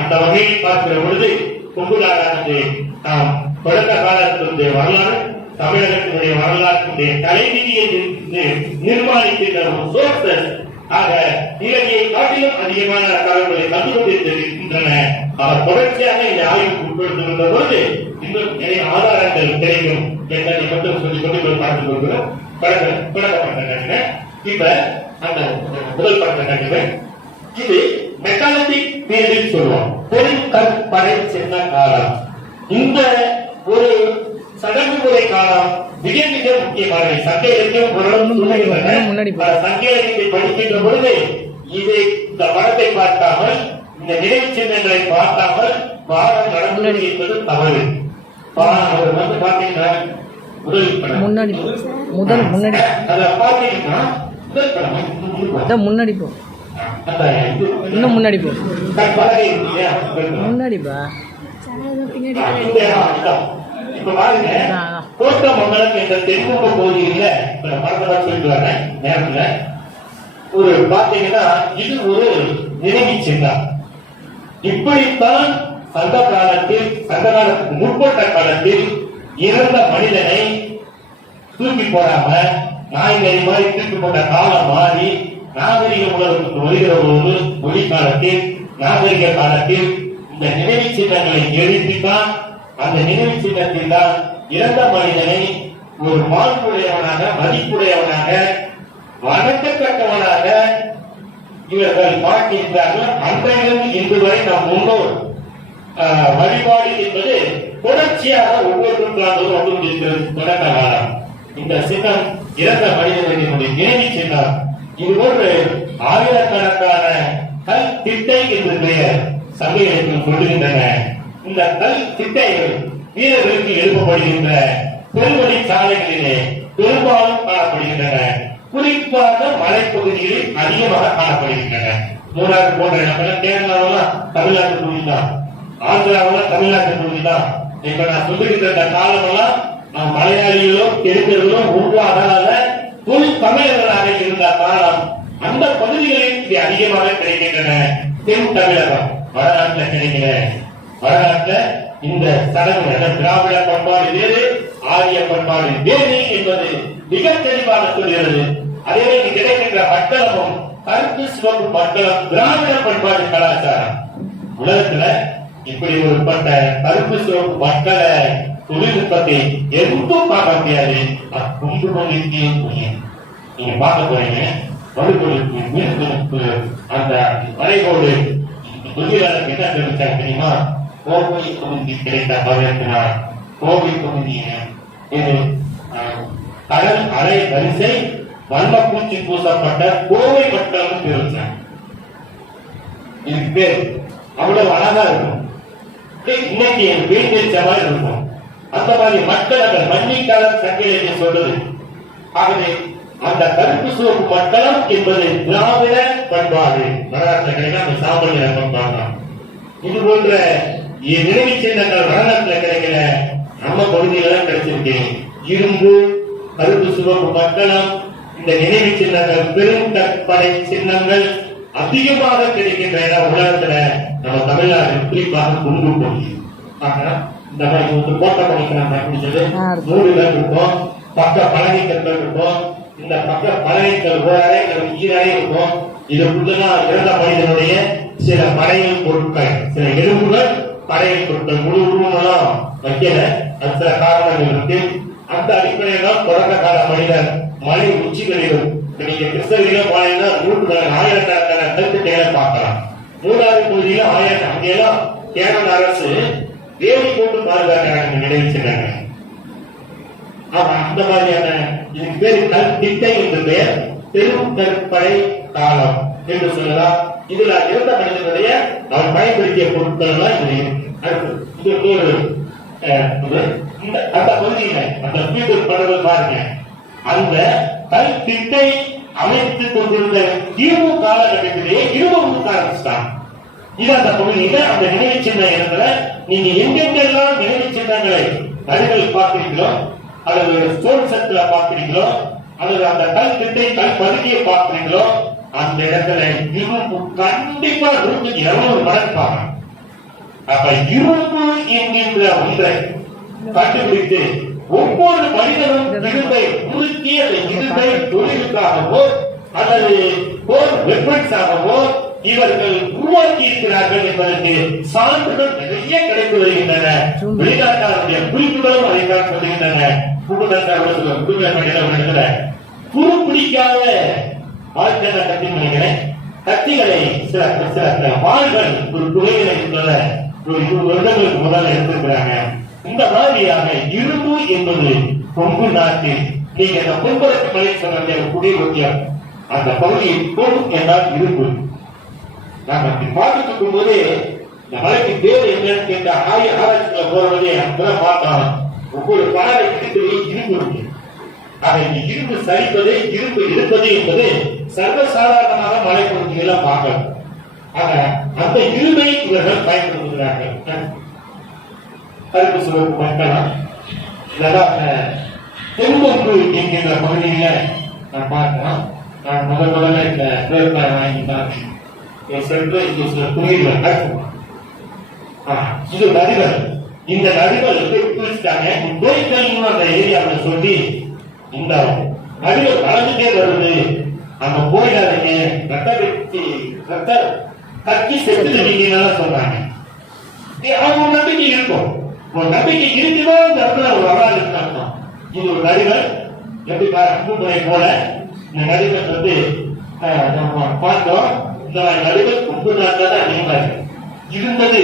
அந்த வகையை பார்க்கிற பொழுது கொங்குடாரானது நாம் தொடக்க காலத்தினுடைய வரலாறு தமிழகத்தினுடைய வரலாற்றினுடைய தலைவிதியை நிர்மாணிக்கின்ற சோர்சஸ் ஆக இலங்கையை காட்டிலும் அதிகமான தகவல்களை கண்டுகொண்டிருக்கின்றன. அவர் தொடர்ச்சியாக இந்த ஆய்வுக்கு உட்படுத்துகின்ற பொழுது இன்னும் நிறைய ஆதாரங்கள் கிடைக்கும் என்பதை மட்டும் சொல்லிக் கொண்டு பார்த்துக் கொள்கிறோம். தொடக்கப்பட்ட இப்ப அந்த முதல் படத்தை கட்டுவேன். இது மெக்காலஜிக் பீரியட் சொல்லுவோம். பொருட்கற்பனை சின்ன காலம். இந்த ஒரு சடங்கு முறை காலம் மிக மிக முக்கியமானது. சங்க இலக்கியம் சங்க இலக்கியத்தை படிக்கின்ற பொழுது இது இந்த படத்தை பார்க்காமல் இந்த நினைவு சின்னங்களை பார்க்காமல் பாடம் நடந்தது என்பது தவறு. அவர் பாத்தீங்கன்னா முதல் படம் முன்னாடி அதை பாத்தீங்கன்னா முதல் படம் முன்னாடி போ இன்னும் முன்னாடி போ முன்னாடி பா இப்ப பாருங்க கோட்டமங்கலம் என்ற தென்முக பகுதியில படத்தை சொல்லிட்டு வர நேரத்துல ஒரு பாத்தீங்கன்னா இது ஒரு நினைவு சின்னம். இப்படித்தான் சங்க காலத்துக்கு முற்பட்ட காலத்தில் இறந்த மனிதனை தூக்கி போடாம நாய்கறி மாதிரி தூக்கி போட்ட காலம் மாறி நாகரிக உலகத்துக்கு வருகிற போது மொழி காலத்தில் நாகரிக காலத்தில் இந்த நினைவு சின்னங்களை எழுப்பித்தான் அந்த நினைவு சின்னத்தில் தான் இறந்த மனிதனை ஒரு மாண்புடையவனாக மதிப்புடையவனாக வணக்கத்தக்கவனாக இவர்கள் பார்க்கின்றார்கள். அன்றையிலிருந்து இன்று வரை நம் முன்னோர் வழிபாடு என்பது தொடர்ச்சியாக ஒவ்வொரு நூற்றாண்டும் வந்து தொடக்க காலம். இந்த சின்னம் இறந்த மனிதனுடைய நினைவு சின்னம். இதுபோன்று ஆயிரக்கணக்கான கல் திட்டை என்று பெயர் சங்க இலக்கியம் சொல்லுகின்றன. இந்த கல் திட்டைகள் வீரர்களுக்கு எழுப்பப்படுகின்ற பெருவழி சாலைகளிலே பெரும்பாலும் காணப்படுகின்றன. குறிப்பாக மலைப்பகுதிகளில் அதிகமாக காணப்படுகின்றன. மூணாறு போன்ற இடங்கள் கேரளாவெல்லாம் தமிழ்நாட்டு பகுதி தான், ஆந்திராவெல்லாம் தமிழ்நாட்டு பகுதி தான். இப்ப நான் சொல்லுகின்ற இந்த காலமெல்லாம் நாம் மலையாளிகளோ தெலுங்கர்களோ உருவாகாத தொழில் தமிழர்களாக இருந்த காலம். அந்த பகுதிகளில் இது அதிகமாக கிடைக்கின்றன. தென் தமிழகம் வடநாட்டில் கிடைக்கிற வரலாற்றில் இந்த சடங்கு திராவிட பண்பாடு வேறு ஆரிய பண்பாடு வேறு என்பது மிக தெளிவாக சொல்கிறது. அதே கிடைக்கின்ற மண்டலமும் கருத்து சிவப்பு மண்டலம் திராவிட பண்பாடு கலாச்சாரம். உலகத்துல இப்படி ஒரு பட்ட கருப்பு சிவப்பு மண்டல தொழில்நுட்பத்தை எதுவும் பார்க்க முடியாது. குண்டு கொண்டிருக்கே முடியும். நீங்க பார்க்க போறீங்க வலுக்கொழுப்பு மீன்கொழுப்பு அந்த வரைகோடு தொழிலாளர் என்ன தெரிவித்தாங்க தெரியுமா? கோவை பகுதி கிடைத்த பதத்தினால் கோவை பகுதியை இது கடல் அலை வரிசை வண்ணப்பூச்சி பூசப்பட்ட கோவை மட்டம் பேர். இதுக்கு பேர் அவ்வளவு அழகா இருக்கும். இன்னைக்கு என் வீட்டு செவ்வாய் இருக்கும். அந்த மாதிரி மக்கள் அந்த மண்ணிக்கான சங்கிலியை சொல்றது. ஆகவே அந்த கருப்பு சிவப்பு மண்டலம் என்பது திராவிட பண்பாடு. வரலாற்றுல கிடைக்க அந்த சாமானிய பண்பாடு. இது போன்ற நினைவு சின்னங்கள் வரலாற்றுல கிடைக்கல, நம்ம பகுதியில கிடைச்சிருக்கு. இரும்பு, கருப்பு சிவப்பு மண்டலம், இந்த நினைவு சின்னங்கள் பெரும் கற்பனை சின்னங்கள் அதிகமாக கிடைக்கின்ற இடம் உலகத்துல நம்ம தமிழ்நாடு குறிப்பாக கொண்டு போகுது. இந்த மாதிரி கோட்டை பண்ணிக்கிறாங்க அப்படின்னு சொல்லி நூறுகள் இருக்கும், பக்க பழனி கற்கள் இருக்கும். இந்த பக்க பழனிக்கல் ஓரே ஈரே இருக்கும். இதுக்குள்ளதான் இறந்த மனிதனுடைய சில படையல் பொருட்கள், சில எலும்புகள் படையல் பொருட்கள். முழு உருவமெல்லாம் வைக்கல, அது சில காரணங்கள் இருக்கு. அந்த அடிப்படையில் தான் தொடக்க கால மனிதர் மலை உச்சிகளிலும் நீங்க கிறிஸ்தவர்கள போனீங்கன்னா நூற்றுக்கணக்கான ஆயிரக்கணக்கான கல்கட்டைகளை பார்க்கலாம். மூணாவது பகுதியில ஆயிரம், அங்கெல்லாம் கேரள அரசு வேலி போட்டு பாதுகாக்கிறாங்க, நினைவுச்சிருக்காங்க. அந்த மாதிரியான இதுக்கு பேர் கல்திட்டை என்று பெயர். பெரும் கற்பனை காலம் என்று சொல்லலாம். இதுல இறந்த மனிதனுடைய அவர் பயன்படுத்திய பொருட்கள் எல்லாம் அந்த பகுதியில அந்த வீட்டு படங்கள் பாருங்க. அந்த கல்திட்டை அமைத்துக் கொண்டிருந்த இரும்பு காலகட்டத்திலேயே இரும்பு ஆரம்பிச்சுட்டாங்க. இது அந்த பகுதியில அந்த நினைவு சின்ன இடத்துல நீங்க எங்கெங்கெல்லாம் நினைவு சின்னங்களை நடுகள் பார்க்கிறீங்களோ, அல்லது ஸ்டோன் செட்ல பார்க்கிறீங்களோ, அல்லது அந்த கல் திட்டை கல் பகுதியை பார்க்கிறீங்களோ, அந்த இடத்துல இரும்பு கண்டிப்பா 200 மடங்காக. அப்ப இரும்பு என்கின்ற ஒன்றை கண்டுபிடித்து ஒவ்வொரு மனிதனும் இரும்பை உருக்கி அந்த இரும்பை தொழிலுக்காகவோ அல்லது போர் வெப்பன்ஸாகவோ இவர்கள் உருவாக்கி இருக்கிறார்கள் என்பதற்கு சான்றுகள் நிறைய கிடைத்து வருகின்றன. வெளிநாட்டாருடைய குறிப்புகளும் அதைத்தான் சொல்லுகின்றன. குரு பிடிக்காத வாழ்க்கை கத்திகளை சில வாள்கள் ஒரு துறைகளை ஒரு 20 வருடங்களுக்கு முதல்ல எடுத்திருக்கிறாங்க. இந்த மாதிரியாக இரும்பு என்பது கொங்கு நாட்டில் நீங்க அந்த பொன்பரத்து மலை சொன்ன குடியிருக்கியம் அந்த பகுதியை பொன் என்றால் இரும்பு. நாம பார்த்துட்டு போதே இந்த மலைக்கு பேர் என்னன்னு கேட்ட ஆராய்ச்சிகளை போறதே அங்கதான் பார்த்தோம். ஒவ்வொரு பாறை இரும்பு இருக்கு. அதை இரும்பு சரிப்பது, இரும்பு இருப்பது என்பது சர்வசாதாரணமாக மலைப்பகுதிகளாக பார்க்கணும். அந்த இரும்பை இவர்கள் பயன்படுத்துகிறார்கள். கருப்பு சிவப்பு மக்களாம் இதெல்லாம் தென்கொங்கு என்கின்ற பகுதியில நான் பார்க்கலாம். நான் முதல்ல இந்த பேர் வாங்கிட்டான் சென்று இங்கு சில குறியீடுகள். இது நதிகள். இந்த நதிகள் குறிச்சிட்டாங்க அந்த ஏரியாவில் சொல்லி இந்த நதிகள் வளர்ந்துட்டே வருது, அங்க போயிடாதீங்க, ரத்த கட்சி செத்துட்டீங்கன்னா சொல்றாங்க. அவங்க நம்பிக்கை இருக்கும். ஒரு நம்பிக்கை இருக்குதான் இந்த இடத்துல ஒரு வரலாறு இருக்காங்க. இது ஒரு நதிகள் எப்படி கூட்டுரை போல இந்த நதிகள் வந்து பார்த்தோம். இந்த நதிகள் கொங்கு நாட்டில் அதிகமா இருந்தது.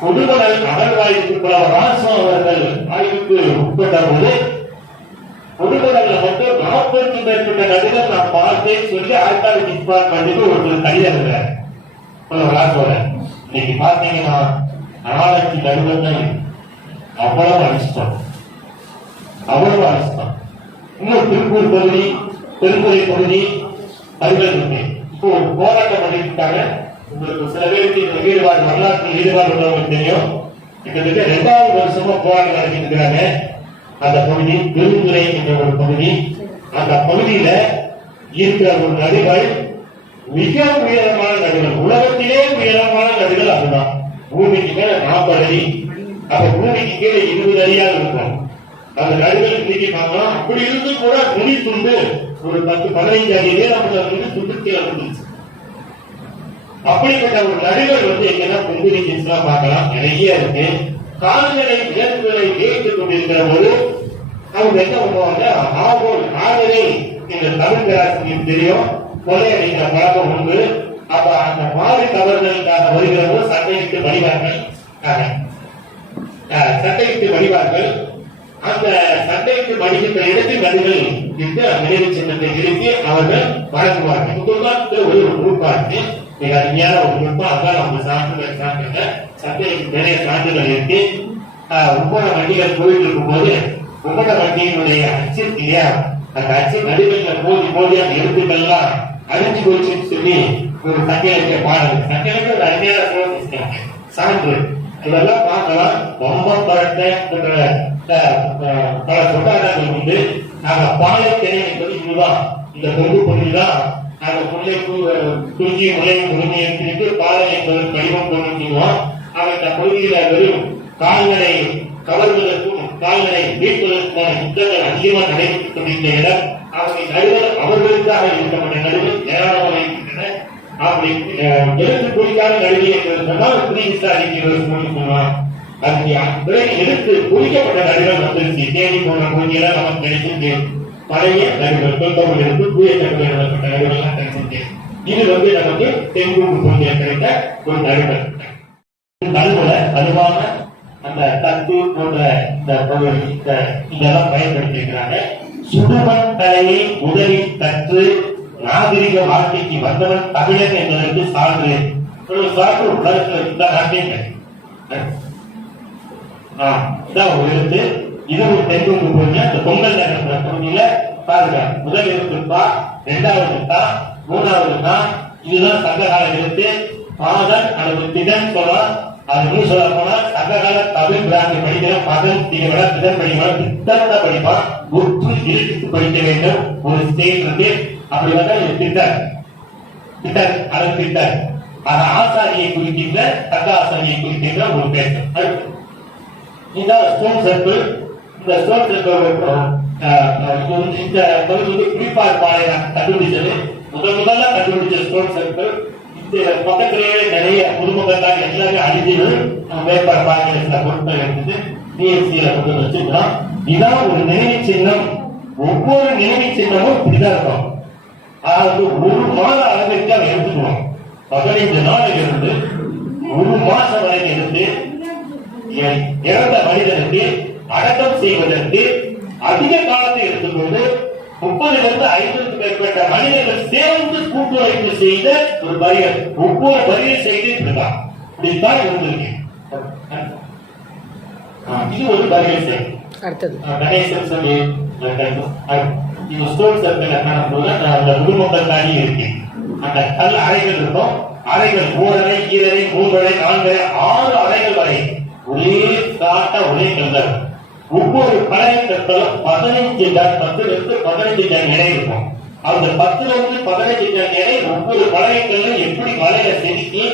கொடுமணல் அகழ்வாய்வுக்கு ராசம் அவர்கள் ஆய்வுக்கு உட்பட்ட போது கொடுமணல்ல மட்டும் 40க்கும் மேற்பட்ட நதிகள் நான் பார்த்தேன் சொல்லி ஆய்வாளர் டிபார்ட்மெண்ட்டுக்கு ஒரு கடிதம் இருக்கிறார். இன்னைக்கு பாத்தீங்கன்னா 4,00,000 நடுவர்கள் அவ்வளவு அழிச்சிட்டோம், அவ்வளவு அழிச்சிட்டோம். இன்னும் திருப்பூர் பகுதி, திருமுறை பகுதி நடுகள் இருக்கு. இப்போ ஒரு போராட்டம் பண்ணிருக்காங்க. உங்களுக்கு சில பேருக்கு இந்த ஈடுபாடு, வரலாற்று ஈடுபாடு உள்ளவங்களுக்கு தெரியும். கிட்டத்தட்ட 2வது வருஷமா போராட்டம் நடத்திட்டு இருக்கிறாங்க. அந்த பகுதி பெருந்துறை என்ற ஒரு பகுதி. அந்த பகுதியில இருக்கிற ஒரு நதிகள் மிக உயரமான நதிகள், உலகத்திலே உயரமான நதிகள் அதுதான். பூமிக்கு மேல 40 அடி, அப்ப பூமிக்கு கீழே 20 அடியாக இருக்கும். அந்த நதிகள் இன்னைக்கு பார்க்கலாம். அப்படி இருந்து கூட நுனி துண்டு ஒரு 10-15 அடி நேரம் துண்டு கீழே வந்துச்சு. அப்படிப்பட்ட ஒரு நதிகள் வந்து எங்கன்னா பொங்குதிச்சுன்னா பார்க்கலாம், நிறைய இருக்கு. கால்நடை விலங்குகளை ஜெயித்துக் கொண்டிருக்கிற போது அவங்க என்ன பண்ணுவாங்க, ஆகவே இந்த தமிழ் பேராசிரியர் தெரியும், கொள்ளையடிக்கிற பழக்கம் உண்டு. அப்ப அந்த மாறு தவறுகளுக்காக வருகிறவங்க சட்டையிட்டு வடிவார்கள். அந்த சண்டைக்கு மடிக்கின்ற இடத்தில் நடுகள் இட்டு நினைவு சின்னத்தை நிறுத்தி அவர்கள் வழங்குவார்கள். குடும்பத்தில் ஒரு குரூப்பா இருக்கு, மிக அருமையான ஒரு குரூப்பா. அதான் நம்ம சான்றுகள் சந்தைக்கு நிறைய சான்றுகள் இருக்கு. ஒவ்வொரு வண்டிகள் போயிட்டு இருக்கும் போது ஒவ்வொரு வண்டியினுடைய அச்சு இல்லையா, அந்த அச்சு நடுவில் போதி அந்த எழுத்துக்கள்லாம் அழிஞ்சு போச்சுன்னு சொல்லி ஒரு சட்டையில பாடல். சட்டையில ஒரு அருமையான சான்று இதெல்லாம் பார்க்கலாம். ரொம்ப பல சொல்லாடங்கள் உண்டு. நாங்க பாலை திரை என்பது இதுதான், இந்த பொது பொருள்தான். நாங்க முல்லை குறிஞ்சி முல்லை முழுமை எடுத்துட்டு பாலை என்பது கடிமம் பொருள் சொல்லுவோம். அந்த பகுதியில வெறும் கால்நடை கவர்வதற்கும் கால்நடை மீட்பதற்கான யுத்தங்கள் அதிகமாக நடைபெற்றுக் கொண்டிருந்த இடம். அவர்களுக்காக இருக்கப்பட்ட நடுவில் ஏராளமாக இருக்கின்றன. அப்படி எழுத்து குறிக்காத நடுவில் என்பது சொன்னால் சொல்லுவான். எடுத்து குறிக்கப்பட்ட நடுகள் வந்துருச்சு. தேடி போன பூஜையெல்லாம் நமக்கு கிடைச்சிருக்கு. பழைய நடுகள் தொந்தரவு எடுத்து தூய தடுப்பு நடப்பட்ட நடுகள்லாம் கிடைச்சிருக்கு. இது நமக்கு தென்கூடு பூஜையில் கிடைத்த ஒரு நடுகள். நடுவுல வலுவான அந்த தத்து போன்ற இதெல்லாம் பயன்படுத்தி இருக்கிறாங்க. சுடுவன் தலையை முதலில் கற்று நாகரிக வாழ்க்கைக்கு வந்தவன் தமிழன் என்பதற்கு சான்று. ஒரு சான்று உலகத்தில் இந்த நாட்டையும் ஒரு எழுத்து. இது ஒரு தென்கூடு பூஜை. அந்த பொங்கல் நேரத்துல பகுதியில பாருங்க, முதல் எழுத்து பா, இரண்டாவது தா, மூணாவது தா. இதுதான் சங்ககால எழுத்து. பாதன் அல்லது திடன் சொல்லலாம். அது சொல்ல போனா சங்ககால தமிழ் பிராந்தி படிக்கிற பதன் திகழ திடன் படிப்பான், திட்டத்தை படிப்பான், ஒற்று இழுத்து படிக்க வேண்டும். ஒரு ஸ்டேட் இருக்கு. அப்படி வந்தா திட்டர் திட்டர் அல்லது திட்டர். அது ஆசாரியை குறிக்கின்ற சங்க ஆசாரியை குறிக்கின்ற ஒரு பேர். இந்த ஸ்டோன் சர்க்கிள், இந்த ஸ்டோன் சர்க்கிள் இந்த பகுதி குறிப்பார் பாளைய கண்டுபிடிச்சது. முதல்ல கண்டுபிடிச்ச ஸ்டோன் சர்க்கிள். பக்கத்திலேயே நிறைய குடும்பங்கள் எல்லாமே அழிஞ்சு மேற்பாடு பாளையத்துல பொருட்கள் எடுத்துட்டு டிஎஸ்சியில கொண்டு வச்சுக்கிறோம். இதான் ஒரு நினைவு சின்னம். ஒவ்வொரு நினைவு சின்னமும் இப்படிதான் இருக்கும். அதாவது ஒரு மாத அளவிற்கு அதை எடுத்துக்குவோம். 15 நாளில் இருந்து ஒரு மாசம் வரைக்கும் எடுத்து இறந்த மனிதனுக்கு அடக்கம் செய்வதற்கு அதிக காலத்தை எடுத்துக்கொண்டு 30 50 மேற்பட்ட மனிதர்கள் சேர்ந்து கூட்டுழைப்பு செய்த ஒரு பரியர். ஒவ்வொரு பரியர் செய்து இப்படிதான் இப்படித்தான் இருந்திருக்கு. இது ஒரு பரியர் செய்தி. கணேசன் சொல்லி ஸ்டோன் சர்க்கிள் காணும்போது அந்த குடும்பங்கள் தாண்டி இருக்கு. அந்த கல் அறைகள் இருக்கும். அறைகள் 3 அறை, 2 அறை, 3 அறை, 4 அறை, 6 அறைகள் வரை ஒரே காட்ட ஒரே கல்கள். ஒவ்வொரு பழைய கற்களும் 15 டன் எடை இருக்கும். அந்த 10 15 டன் எடை ஒவ்வொரு பழைய கல்லும் எப்படி மலையில செதுக்கி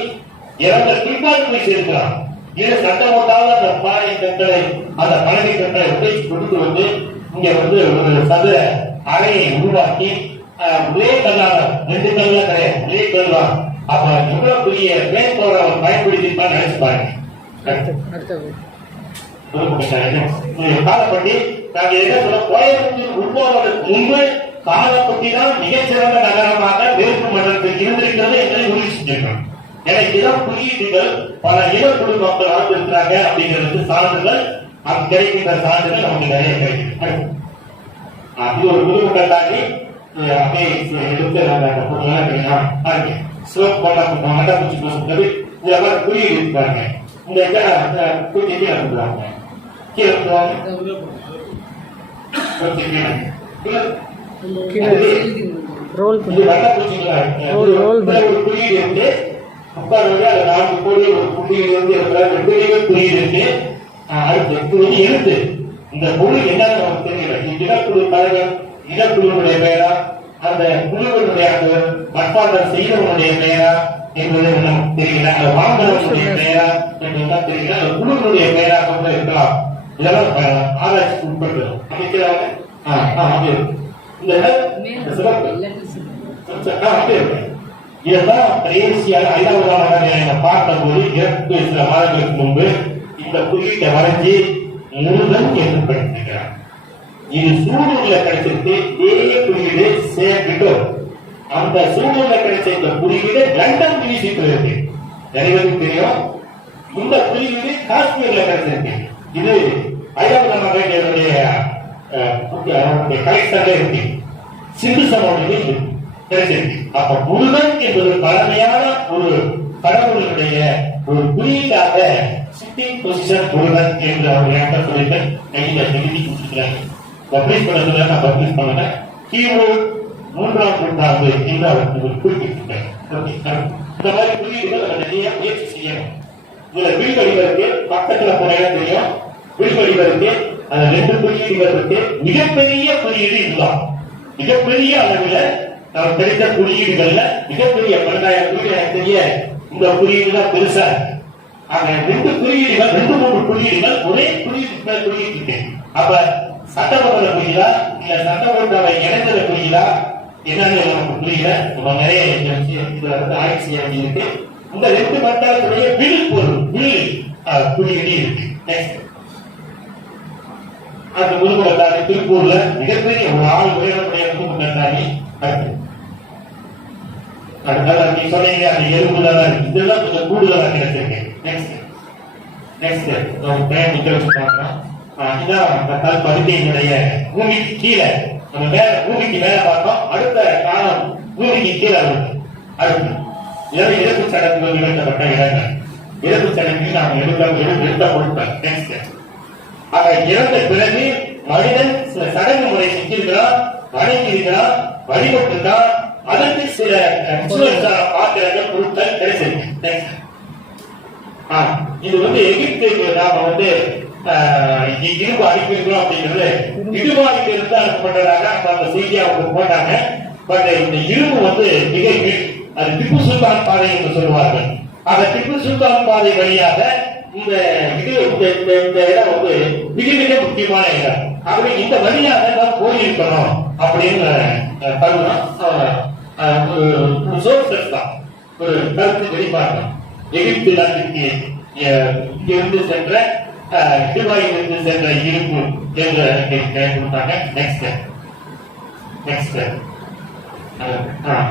இறந்த பிற்பாடு போய் சேர்க்கிறான். இது சட்டம் போட்டாலும் அந்த பழைய கற்களை அந்த பழைய கற்களை உடைச்சு கொடுத்து வந்து இங்க ஒரு சதுர அறையை உருவாக்கி ஒரே கல்லாக 2 கல்லாம் கிடையாது, ஒரே கல் தான். அப்ப எவ்வளவு பெரிய மேற்போரை அவர் பயன்படுத்தி நினைச்சு பாருங்க. காலப்பட்டி நாங்க என்ன சொல்ல, கோயம்புத்தூர் உருவாவதற்கு முன்பு காலப்பட்டி தான் மிகச்சிறந்த நகரமாக மேற்கு மண்டலத்தில் இருந்திருக்கிறது என்பதை உறுதி செஞ்சிருக்கோம். எனக்கு இடம் குறியீடுகள் பல இனக்குழு மக்கள் வாழ்ந்திருக்கிறாங்க அப்படிங்கிறது சான்றுகள், அங்கு கிடைக்கின்ற சான்றுகள் நமக்கு நிறைய கிடைக்கும். அது ஒரு குழுக்கள் தாண்டி அப்படியே எடுத்து சிவப்பு மண்டபூச்சி பேசுறது இதெல்லாம் குறியீடு இருப்பாங்க. இந்த குறியீடு அனுப்புறாங்க. குறியீடு இருக்கு. உட்கார்ந்து அது 4 கோடி ஒரு புள்ளியில் இருந்து 2 குறியீடு இருக்கு. அடுத்து எழுத்து. இந்த குழு என்னன்னு நமக்கு தெரியல. இனக்குழு தலைவர் இனக்குழுவுடைய பெயரா, அந்த குழுவினுடைய அந்த மட்பாளர் செய்தவனுடைய பெயரா என்பது நமக்கு தெரியல. அந்த வாங்குறவனுடைய பெயரா என்பதுதான் தெரியல. அந்த குழுவினுடைய பெயராக கூட இருக்கலாம். இதெல்லாம் ஆராய்ச்சி உட்பட்டு அமைக்கிறாங்க. இந்த சிறப்பு இதெல்லாம் கடைசியாக 5வது பார்த்தபோது 2 சில மாதங்களுக்கு முன்பு இந்த குறியீட்டை வரைஞ்சி முருகன் என்று படித்திருக்கிறார். இது சூழூர்ல கிடைச்சிருக்கு. இதே குறியீடு சேர்த்துட்டோம். அந்த சூழூர்ல கிடைச்ச இந்த குறியீடு லண்டன் மியூசியத்தில் இருக்கு. நிறைய தெரியும். இந்த குறியீடு காஷ்மீர்ல கிடைச்சிருக்கு. இது ஐராவதமாக என்னுடைய கலெக்டர்ல இருக்கு, சிந்து சமவெளியில் கிடைச்சிருக்கு. அப்ப முருகன் என்பது பழமையான ஒரு கடவுளுடைய ஒரு குறியீடாக சிட்டிங் பொசிஷன் முருகன் என்று அவர் என்ன சொல்லிட்டு கையில எழுதி கொடுத்துருக்காங்க. பப்ளிஷ் பண்ணதுல நான் பப்ளிஷ் பண்ணல, கீவோர்ட் 3ஆம் நூற்றாண்டு என்று அவர் குறிப்பிட்டிருக்காங்க. இந்த மாதிரி குறியீடுகள் நம்ம நிறைய முயற்சி செய்யணும். இதுல வில் வடிவருக்கு பக்கத்துல போனா தெரியும், வில் வடிவருக்கு அந்த 2 குறியீடுகள் இருக்கு. மிகப்பெரிய குறியீடு இதுதான். மிகப்பெரிய அளவுல நாம் கிடைத்த குறியீடுகள்ல மிகப்பெரிய 12,000 குறியீடு தெரிய இந்த குறியீடு தான் பெருசா இருக்கு. ஆக 2 குறியீடுகள் 2-3 குறியீடுகள் ஒரே குறியீடு இருக்கு. அப்ப சட்டமன்ற குறியீடா இல்ல சட்டமன்ற இணைந்தத குறியீடா என்னன்னு நமக்கு புரியல. நம்ம நிறைய இதுல வந்து ஆய்வு செய்ய வேண்டியிருக்கு. இந்த 2 மண்டலத்துடைய வில் பொருள் வில் குறியீடு இருக்கு. நெக்ஸ்ட் அந்த முருகத்தாரி திருப்பூர்ல மிகப்பெரிய ஒரு ஆள் உயரமுடைய முருகத்தாரி அடுத்து நீ சொன்னீங்க அந்த எலும்புதான் இருக்கு. இதெல்லாம் கொஞ்சம் கூடுதலா கிடைச்சிருக்கு. நெக்ஸ்ட் பார்க்கலாம். இதான் அந்த கல் படுக்கையினுடைய பூமிக்கு கீழே நம்ம மேல பூமிக்கு மேல பார்த்தோம். அடுத்த காலம் பூமிக்கு கீழே வருது. அடுத்து இதெல்லாம் இறப்பு சடங்குகள் நிகழ்த்தப்பட்ட இடங்கள். இறப்பு சடங்கில் நாம் எடுத்த பொருட்கள். நெக்ஸ்ட் ஆக இறந்த பிறகு மனிதன் சில சடங்கு முறை செஞ்சிருக்கிறான், வணங்கி இருக்கிறான், வழிபட்டிருக்கான். அதற்கு சில பாத்திரங்கள் பொருட்கள் கிடைச்சிருக்கு. இது வந்து எகிப்துக்கு நாம வந்து இரும்பு அனுப்பியிருக்கிறோம் அப்படிங்கிறது இடுபாடிக்கு இருந்து அனுப்பப்பட்டதாக அந்த செய்தியை அவங்க போட்டாங்க. பட் இந்த இரும்பு வந்து மிக அது திப்பு சுல்தான் பாதை என்று சொல்லுவார்கள். அந்த திப்பு சுல்தான் பாதை வழியாக இந்த இடம் வந்து மிக மிக முக்கியமான இடம். அப்படி இந்த வழியாக தான் போயிருக்கணும் அப்படின்னு ஒரு கருத்து வெளிப்பாடு. எகிப்து நாட்டுக்கு இங்கிருந்து சென்ற இடுவாயிலிருந்து சென்ற இருப்பு என்று கொடுத்தாங்க. நெக்ஸ்ட்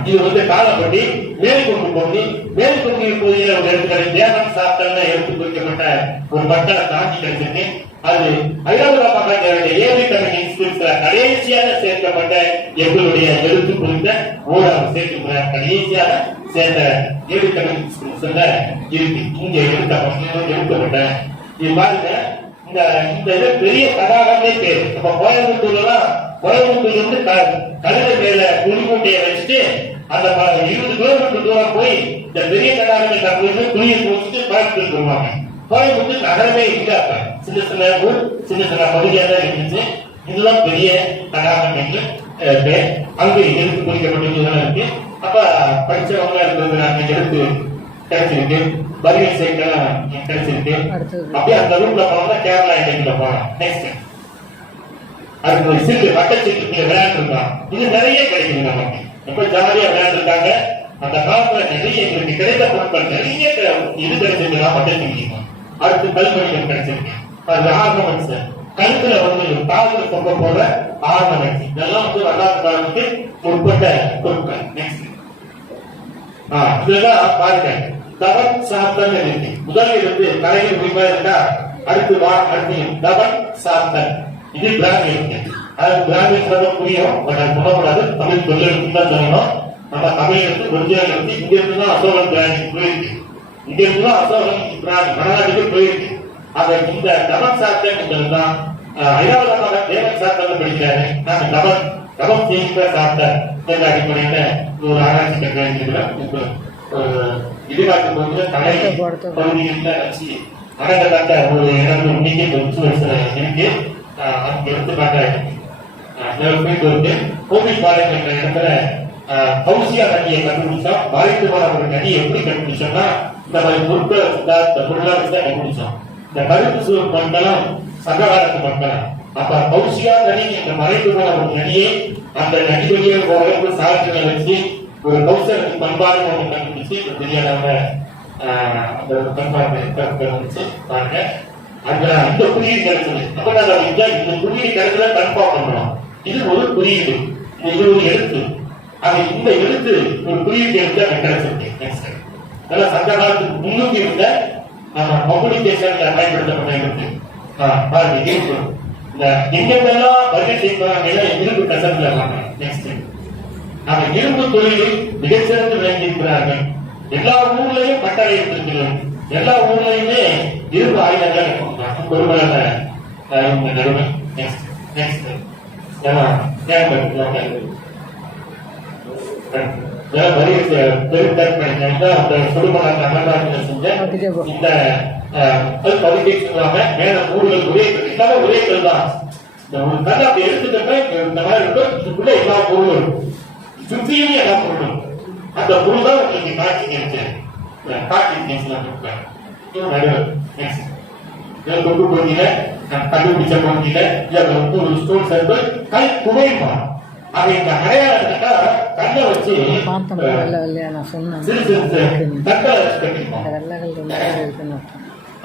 இது வந்து காலப்படி மேற்கொண்டு போய் மேற்கொண்டு இருப்பதில் ஒரு இடத்துல தேவன் சாப்பிட்டா எடுத்து குறிக்கப்பட்ட ஒரு மக்களை தாண்டி கிடைச்சிருக்கு. அது ஐராவதமாக ஏழு கணக்கு இன்ஸ்டியூட்ல கடைசியாக சேர்க்கப்பட்ட எங்களுடைய எழுத்து குறித்த ஓராவது சேர்த்து கடைசியாக சேர்ந்த ஏழு கணக்கு இன்ஸ்டியூட்ல இருக்கு. இங்க எடுக்கப்பட்ட இது பாருங்க, இந்த பெரிய தடாகமே பேரு. அப்ப கோயம்புத்தூர்ல இருந்து கழுதை மேல குடிமூட்டையை வச்சுட்டு அந்த 20 கிலோமீட்டர் தூரம் போய் இந்த பெரிய தடாகமே துணியை போச்சுட்டு கோயம்புத்தூர் போவாங்க. கோயம்புத்தூர் நகரமே இல்ல, சின்ன சின்ன ஊர் சின்ன சின்ன பகுதியாக தான் இருந்துச்சு. இதுதான் பெரிய தடாகம் என்று பேர். அங்கு எடுத்து குறிக்கப்பட்டதுதான் இருக்கு. அப்ப படிச்சவங்க இருக்கிறது எடுத்து கிடைச்சிருக்கு, பரிகள் சேர்க்கலாம் கிடைச்சிருக்கு. அப்படியே அந்த ரூட்ல போனோம்னா கேரளா இடையில போகலாம். நெக்ஸ்ட் அதுக்கு சிறு வட்டச்சீட்டு விளையாண்டுருக்கான். இது நிறைய கிடைக்குது நமக்கு. எப்ப ஜாலியா விளையாண்டுருக்காங்க. அந்த காலத்துல நிறைய எங்களுக்கு கிடைத்த பொருட்கள் நிறைய இது கிடைச்சிருக்கா வட்டச்சீட்டு. அடுத்து கல்வெளிகள் கிடைச்சிருக்கு. அது ஆர்னமெண்ட்ஸ் கழுத்துல வந்து காதல் கொண்டு போற ஆர்னமெண்ட்ஸ் இதெல்லாம் வந்து வரலாற்று காலத்துக்கு உட்பட்ட பொருட்கள். நெக்ஸ்ட் இதுதான் பாருங்க, தவன் சாத்தன் இருக்கு. முதல் இருந்து கலைகள் குறிப்பா இருக்கா. அடுத்து தவன் சாத்தன் இது பிராமி இருக்கு. அது பிராமி புரியும், பட் அது சொல்லக்கூடாது. தமிழ் தொழிலுக்கு தான் சொல்லணும். நம்ம தமிழ் இருந்து ஒரிஜினல் இருந்து இங்க இருந்துதான் அசோகன் பிராமி போயிருக்கு. இங்க இருந்துதான் அசோகன் பிராமி வடநாட்டுக்கு போயிருக்கு. அத இந்த தவன் சாத்தன் என்பதுதான் ஐராவதமாக தேவன் சாத்தன் படிக்கிறாரு. நாங்க தவம் செய்கிற சாத்தன் என்ற அடிப்படையில ஒரு ஆராய்ச்சி கட்டுரை இடிபாட்டு போது கலை பகுதிகளில் வச்சு அடங்கத்தக்க ஒரு இடம் இன்னைக்கு இருக்கு. அதுக்கு எடுத்துக்காட்டா போயிட்டு வந்து கோவில் பாளையம் என்ற இடத்துல கௌசியா நதியை கண்டுபிடிச்சோம். பாதித்துமான ஒரு நதியை எப்படி கண்டுபிடிச்சோம்னா இந்த மாதிரி பொருட்களை கண்டுபிடிச்சோம். இந்த கருப்பு மண்டலம் சங்ககாலத்து மண்டலம். அப்ப கௌசியா நதி இந்த மறைத்து போன ஒரு நதியை அந்த நதி வழியை ஓரளவுக்கு சாட்சிகளை வச்சு ஒரு கௌசல் பண்பாடு ஒன்று கண்டுபிடிச்சு தெரியாதவங்க அந்த பண்பாடு வச்சு பாருங்க. அந்த குறியீடு கிடைச்சது. அப்ப நாங்கள் இந்த குறியீடு கிடைச்சத கன்ஃபார்ம் பண்றோம். இது ஒரு குறியீடு, இது ஒரு எழுத்து. அது இந்த எழுத்து ஒரு குறியீடு எழுத்து அங்க கிடைச்சிருக்கு. அதெல்லாம் சங்க காலத்துக்கு முன்னுக்கு இருந்த நம்ம கம்யூனிகேஷன்ல பயன்படுத்தப்பட்ட எழுத்து. பாருங்க இருப்பு. இந்த எங்கெல்லாம் பட்ஜெட் செய்வாங்க இரும்பு கசப்புல நெக்ஸ்ட் நாம இரும்பு தொழிலில் மிகச்சிறந்து விளங்கியிருக்கிறார்கள். எல்லா ஊர்லயும் பட்டறை இருக்கிறது. எல்லா ஊர்லயுமே இரும்பு ஆயுதங்கள் பொறுமையான நிறுவனம். நெக்ஸ்ட் நெக்ஸ்ட் ஒரே கல் தான். அப்படி எடுத்துக்கிட்ட இந்த மாதிரி இருக்கும். எல்லா பொருளும் சுற்றியும் எல்லா பொருளும் அந்த பொருள் தான் உங்களுக்கு காட்சி கிடைச்சு தொட்டு போட்டியில கண்டுபிடிச்ச போட்டியில ஒரு ஸ்டோன் சர்க்கிள் கல் குவைமா அதை இந்த அடையாளத்துக்கா கல்லை வச்சு சிறு சிறு கற்களை வச்சு கட்டிருக்கோம்.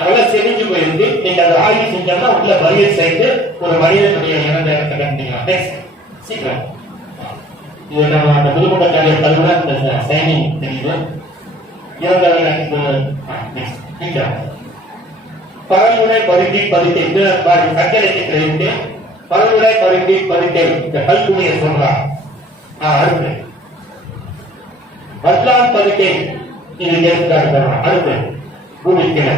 அதெல்லாம் செஞ்சு போயிருக்கு. நீங்க அதை ஆய்வு செஞ்சோம்னா உள்ள வரியை சேர்த்து ஒரு மனிதனுடைய இறந்த இடத்தை கண்டிக்கலாம். சீக்கிரம் இது நம்ம அந்த புதுக்கோட்டைக்காரிய கல்வில இந்த சைனிங் தெரியுது. பரவுடை பருத்தி பதித்தை கட்டளைக்கு தெரிவித்து பரவுடை பருத்தி பதித்தை இந்த கல்குமையை சொல்றான். அடுத்து வட்லான் பதித்தை இது எடுத்துக்காட்டு அடுத்து பூமிக்கிற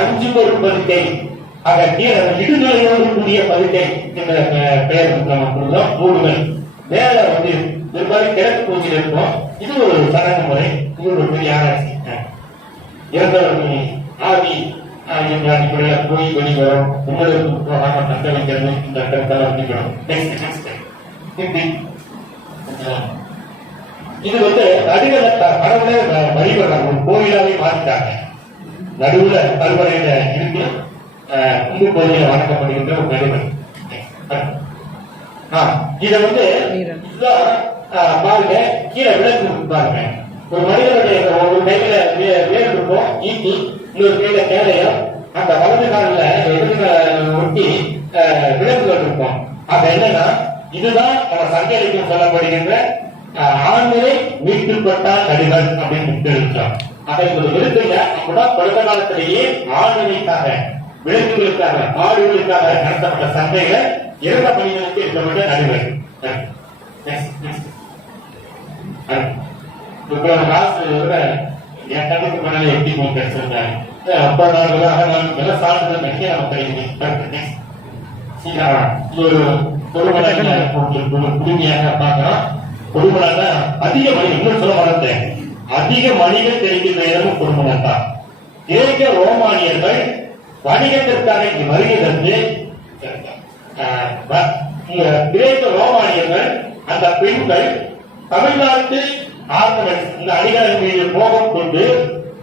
அஞ்சு ஒரு பதித்தை ஆக கீழே இடுநிலையோடு கூடிய பதித்தை என்ற பெயர் மூடுகள் மேல வந்து ஒரு மாதிரி கிழக்கு பகுதியில் இருக்கும். இது ஒரு சடங்கு முறை. இது ஒரு பெரிய ஆராய்ச்சி. இறந்தவர்கள் ஆவி அடிப்படையில போய் வெளிவரும் உங்களுக்கு போகாம தக்க வைக்கிறது இந்த கருத்தால் வந்துவிடும். இது வந்து நடுவில் கடவுளே வழிபடுறாங்க. ஒரு கோயிலாவே மாற்றிட்டாங்க. நடுவுல கருவறையில இருக்கு இந்து கோயில வணக்கப்படுகின்ற ஒரு நடுவர். இத வந்து பாருங்க கீழே விளக்கு பாருங்க. ஒரு மனிதனுடைய ஒரு கையில வேறு இருக்கும் ஈட்டி, இன்னொரு கையில கேளையும், அந்த வலது காலில் இடது ஒட்டி விளக்குகள் இருக்கும். அது என்னன்னா இதுதான் நம்ம சங்கலிக்கும் சொல்லப்படுகின்ற ஆண்களை மீட்கப்பட்டால் நடிகர் அப்படின்னு இருக்கிறோம். அதை ஒரு விருதுல கூட தொடக்க காலத்திலேயே ஆண்களுக்காக விலங்குகளுக்காக மாடுகளுக்காக நடத்தப்பட்ட சந்தையில இறந்த பணிகளுக்கு இருக்கப்பட்ட நடிகர். காசு என் கணக்கு மேலே எப்படி கிடைச்சிருந்தாங்க 50 நாள் சான்றிதழ் நிறைய நம்ம கிடைக்குது. ஒரு புதுமையாக பார்க்கிறோம். கொடுமனா அதிக மனிதன் இன்னும் சொல்ல மாட்டேன். அதிக மனிதன் தெரிவிக்கிற இடமும் கொடுமனம் தான். கிரேக்க ரோமானியர்கள் வணிகத்திற்காக இங்கு வருகை தந்து கிரேக்க ரோமானியர்கள் அந்த பெண்கள் தமிழ்நாட்டு ஆர்கனைஸ் இந்த அணிகளின் மீது கோபம் கொண்டு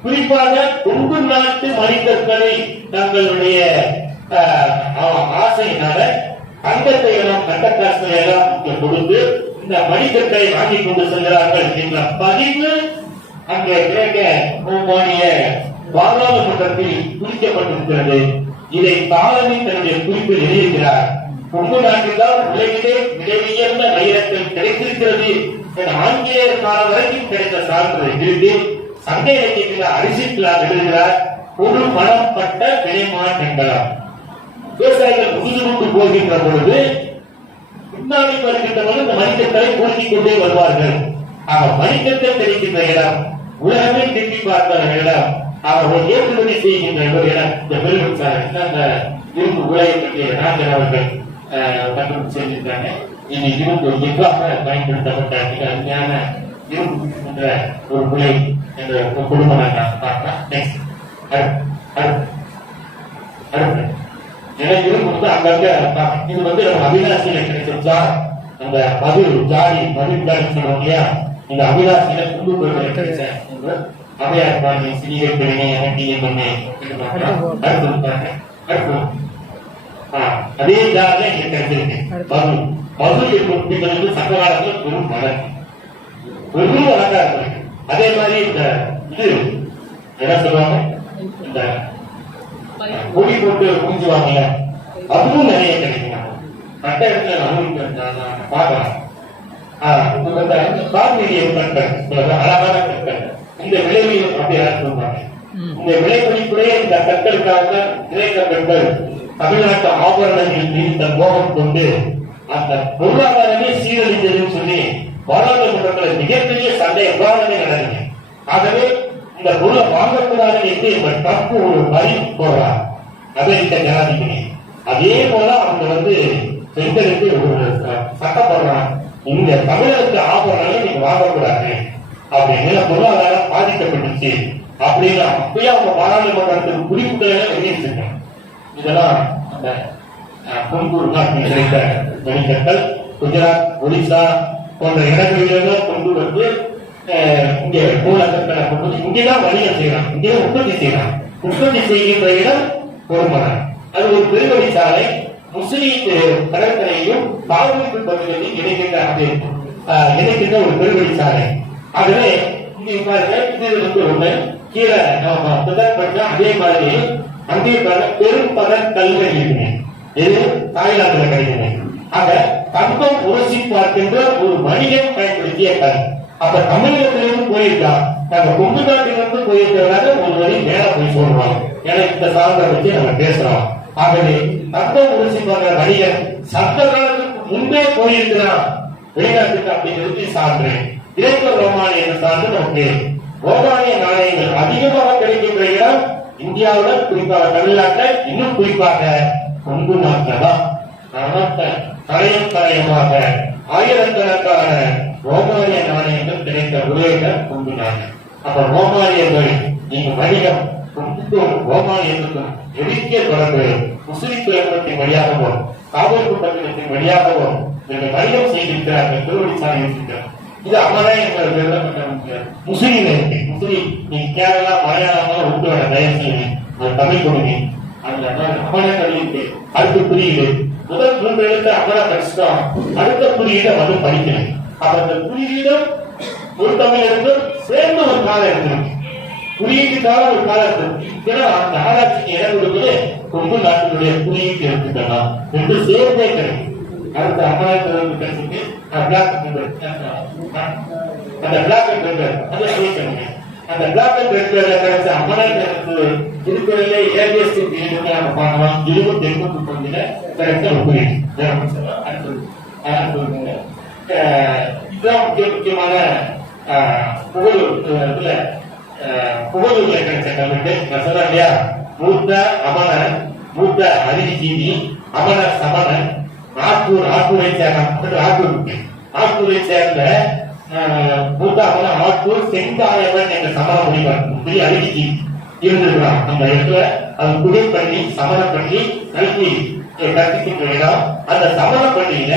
குறிப்பாக கொங்கு நாட்டு மனிதர்களை தங்களுடைய ஆசையினால தங்கத்தை எல்லாம் கட்டக்காசை எல்லாம் கொடுத்து இந்த மனிதர்களை வாங்கிக் கொண்டு செல்கிறார்கள் என்ற பதிவு அங்கே கிரேக்க ரோமானிய பாராளுமன்றத்தில் குறிக்கப்பட்டிருக்கிறது. இதை தாலமி தன்னுடைய குறிப்பில் எழுதியிருக்கிறார். கொங்கு நாட்டில்தான் உலகிலே விலை உயர்ந்த வைரத்தில் கிடைத்திருக்கிறது என ஆங்கிலேயர் காலம் வரைக்கும் கிடைத்த சான்றிதழ் எழுதி சந்தை இலக்கியத்தில் அரிசிக்கலார் எழுதுகிறார். ஒரு பணம் பட்ட விலைமான் என்கலாம். விவசாயிகள் புகுந்து கொண்டு போகின்ற பொழுது பின்னாடி வருகின்றவர்கள் இந்த மனிதர்களை கூட்டிக் கொண்டே வருவார்கள். அவர் மனிதத்தை தெரிவிக்கின்ற இடம், உலகமே திரும்பி பார்க்கிற இடம், அவர்கள் ஏற்றுமதி செய்கின்ற ஒரு இடம். இந்த பெருமிச்சார் அந்த இரும்பு உலகை பற்றிய ராஜன் அவர்கள் கண்டுபிடிச்சு செஞ்சிருக்காங்க. இனி இரும்பு எவ்வாறு பயன்படுத்தப்பட்ட மிக அருமையான இரும்பு என்ற ஒரு உலை என்ற குடும்பம் பார்க்கலாம். இரும்பு வந்து அங்கங்க இது வந்து நம்ம அவிநாசியில கிடைச்சிருச்சா அந்த மது ஜாடி மது சொல்றோம் இல்லையா, இந்த அவிநாசியில குண்டு கிடைச்ச அவையார் பாணி சிறிகை பிரிணை அடுத்து அதே ஜாதில இங்க கிடைச்சிருக்கு மது. மது என்பது சங்ககாலத்தில் பெரும் வழக்கு, பெரும் வழக்கா இருக்கு. அதே மாதிரி இந்த இது என்ன சொல்லுவாங்க, இந்த பொடி போட்டு குடிச்சுவாங்கல்ல, அதுவும் நிறைய கிடைக்கும். மற்ற இடத்துல நான் பார்க்கலாம். கார்மீடியம் கற்கள் அழகான கற்கள் இந்த விளைவில் அப்படி சொல்றாங்க. இந்த விலைமதிப்புடைய இந்த கற்களுக்காக கிரேக்க பெண்கள் தமிழ்நாட்டு ஆபரணங்கள் மீது மோகம் கொண்டு அந்த பொருளாதாரமே சீரழிந்ததுன்னு சொல்லி பாராளுமன்றத்தில் மிகப்பெரிய சண்டை விவாதமே நடந்தது. ஆகவே இந்த பொருளை வாங்கக்கூடாது என்று ட்ரம்ப் ஒரு வரி போடுறார் அமெரிக்க ஜனாதிபதி. அதே போல அவங்க பெண்களுக்கு ஒரு சட்டம் போடுறாங்க, இந்த தமிழகத்து ஆபரணங்களை நீங்க வாங்கக்கூடாது அப்படின்னு பொருளாதாரம் பாதிக்கப்பட்டுச்சு அப்படின்னு அப்பயே அவங்க பாராளுமன்றத்துக்கு குறிப்புகளை வெளியிட்டிருக்காங்க. இதெல்லாம் அந்த பொங்கூர் கிடைத்த மணிக்கற்கள் குஜராத், ஒடிசா போன்ற இடங்களிலெல்லாம் கொண்டு வந்து இங்கே மூலக்கற்களை கொண்டு இங்கேதான் வணிகம் செய்யலாம், இங்கேதான் உற்பத்தி செய்யலாம். உற்பத்தி செய்கின்ற இடம் பொறுமணம். அது ஒரு பெருவழி சாலை முஸ்லீம் கடற்கரையும் பாதுகாப்பு பகுதிகளையும் இணைக்கின்ற ஒரு பெருவழி சாலை. ஆகவே இங்க பாருங்க, இது ஒண்ணு கீழே அதே மாதிரி அங்கே பெரும் பகல் கல்கள் இருக்கு. இது தாய்லாந்துல கிடைக்குது. ஆக தங்கம் உரசி பார்க்கின்ற ஒரு வணிகம் பயன்படுத்திய கல். அப்ப தமிழகத்திலிருந்து போயிருக்கா, நாங்க கொங்கு நாட்டிலிருந்து போயிருக்கிறதாக ஒரு வழி மேல போய் சொல்றோம். ஏன்னா இந்த சார்ந்த வச்சு நம்ம பேசுறோம். ஆகவே தங்கம் உரசி பார்க்கிற வணிகன் சங்க காலத்துக்கு முன்பே போயிருக்கிறான் வெளிநாட்டுக்கு அப்படிங்கிறது சான்று. கிரேக்க ரோமானிய சார்ந்து நமக்கு ரோமானிய நாணயங்கள் அதிகமாக கிடைக்கின்ற இடம் இந்தியாவில், குறிப்பாக தமிழ்நாட்டில், இன்னும் குறிப்பாக கொங்கு நாட்டில் தான். கரையம் கரையமாக ஆயிரக்கணக்கான ரோமானிய நாணயங்கள் கிடைத்த ஒரே கொங்கு நாடு. அப்ப ரோமானியர்கள் நீங்க வணிகம் ரோமானியத்துக்கும் நெருங்கிய தொடர்பு முஸ்லிம் துறைமுகத்தின் வழியாகவும் காவல் கூட்டத்தின் வழியாகவும் நீங்கள் வணிகம் செய்திருக்கிறார்கள். திருவடிச்சாலை இருக்கிறார். இது அமராய முஸ்லீம் இருக்கு. முஸ்லீம் நீங்க கேரளா, மலையாளம் விட்டு வர தயவு செய்யுங்க, தமிழ் கொடுங்க. அடுத்த குறியீடு முதல் 3 எழுத்து அமரா கஷ்டம், அடுத்த குறியீடை படிக்கணும். அப்ப அந்த குறியீடும் ஒரு தமிழ் எழுத்து சேர்ந்து ஒரு காலம் இருக்கு. குறியீட்டுக்காக ஒரு காலம் இருக்கு. அந்த ஆராய்ச்சிக்கு இடம் கொடுப்பது கொங்கு நாட்டினுடைய குறியீட்டு எடுத்துக்கலாம் என்று சேர்ந்தே கிடைக்கும். அடுத்த அமராவதி கிடைச்சிட்டு அந்த பிளாக் அண்ட் ரெட் அதை சொல்லிக்கணுங்க. அந்த பிளாக் அண்ட் ரெட் கிடைச்ச அமராவதி இருக்கிறதுல ஏபிஎஸ்டி நம்ம பார்க்கலாம். 28 கிடைச்ச குறியீடு. இதுதான் முக்கியமான புகழூர்ல கிடைச்ச கல்வெட்டு. நான் சொல்றேன் இல்லையா, மூத்த அமரன், மூத்த அறிவிஜீவி, அமரர் சமணன், ஆத்தூரை சேர்ந்த மூத்த அமரன் ஆத்தூர் செங்காயவன் என்ற சமண முனிவர் பெரிய அறிவிஜி இருந்திருக்கிறான். அந்த இடத்துல அது குடில் பண்ணி சமண பண்ணி கல்வி கற்பிக்கின்ற இடம். அந்த சமண பள்ளியில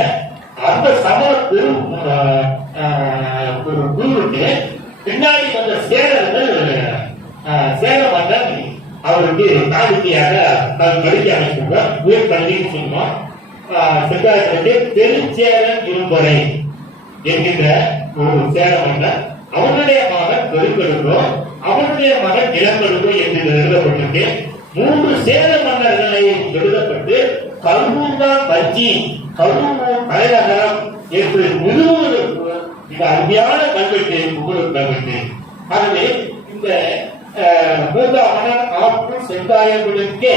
அந்த சமண பெரும் குருவுக்கு பின்னாடி வந்த சேரர்கள் சேர மன்னன் அவருக்கு காணிக்கையாக படிக்க அமைச்சுங்க. உயர் கல்வின்னு சொல்லுவோம். பெருஞ்சேரன் இரும்பறை என்கின்ற ஒரு சேர மன்னன், அவனுடைய மகன் பெருக்கெடுக்கும், அவனுடைய மகன் இளங்கெடுக்கும் என்று எழுதப்பட்டிருக்கு. 3 சேர மன்னர்களை எழுதப்பட்டு கல்வூர்தான் வஞ்சி, கல்வூர் தலைநகரம் என்று முழுவதும் மிக அருமையான கல்வெட்டு புகழ் கல்வெட்டு. ஆகவே இந்த மூத்த மன்னர் ஆற்றூர் செங்காயவனுக்கே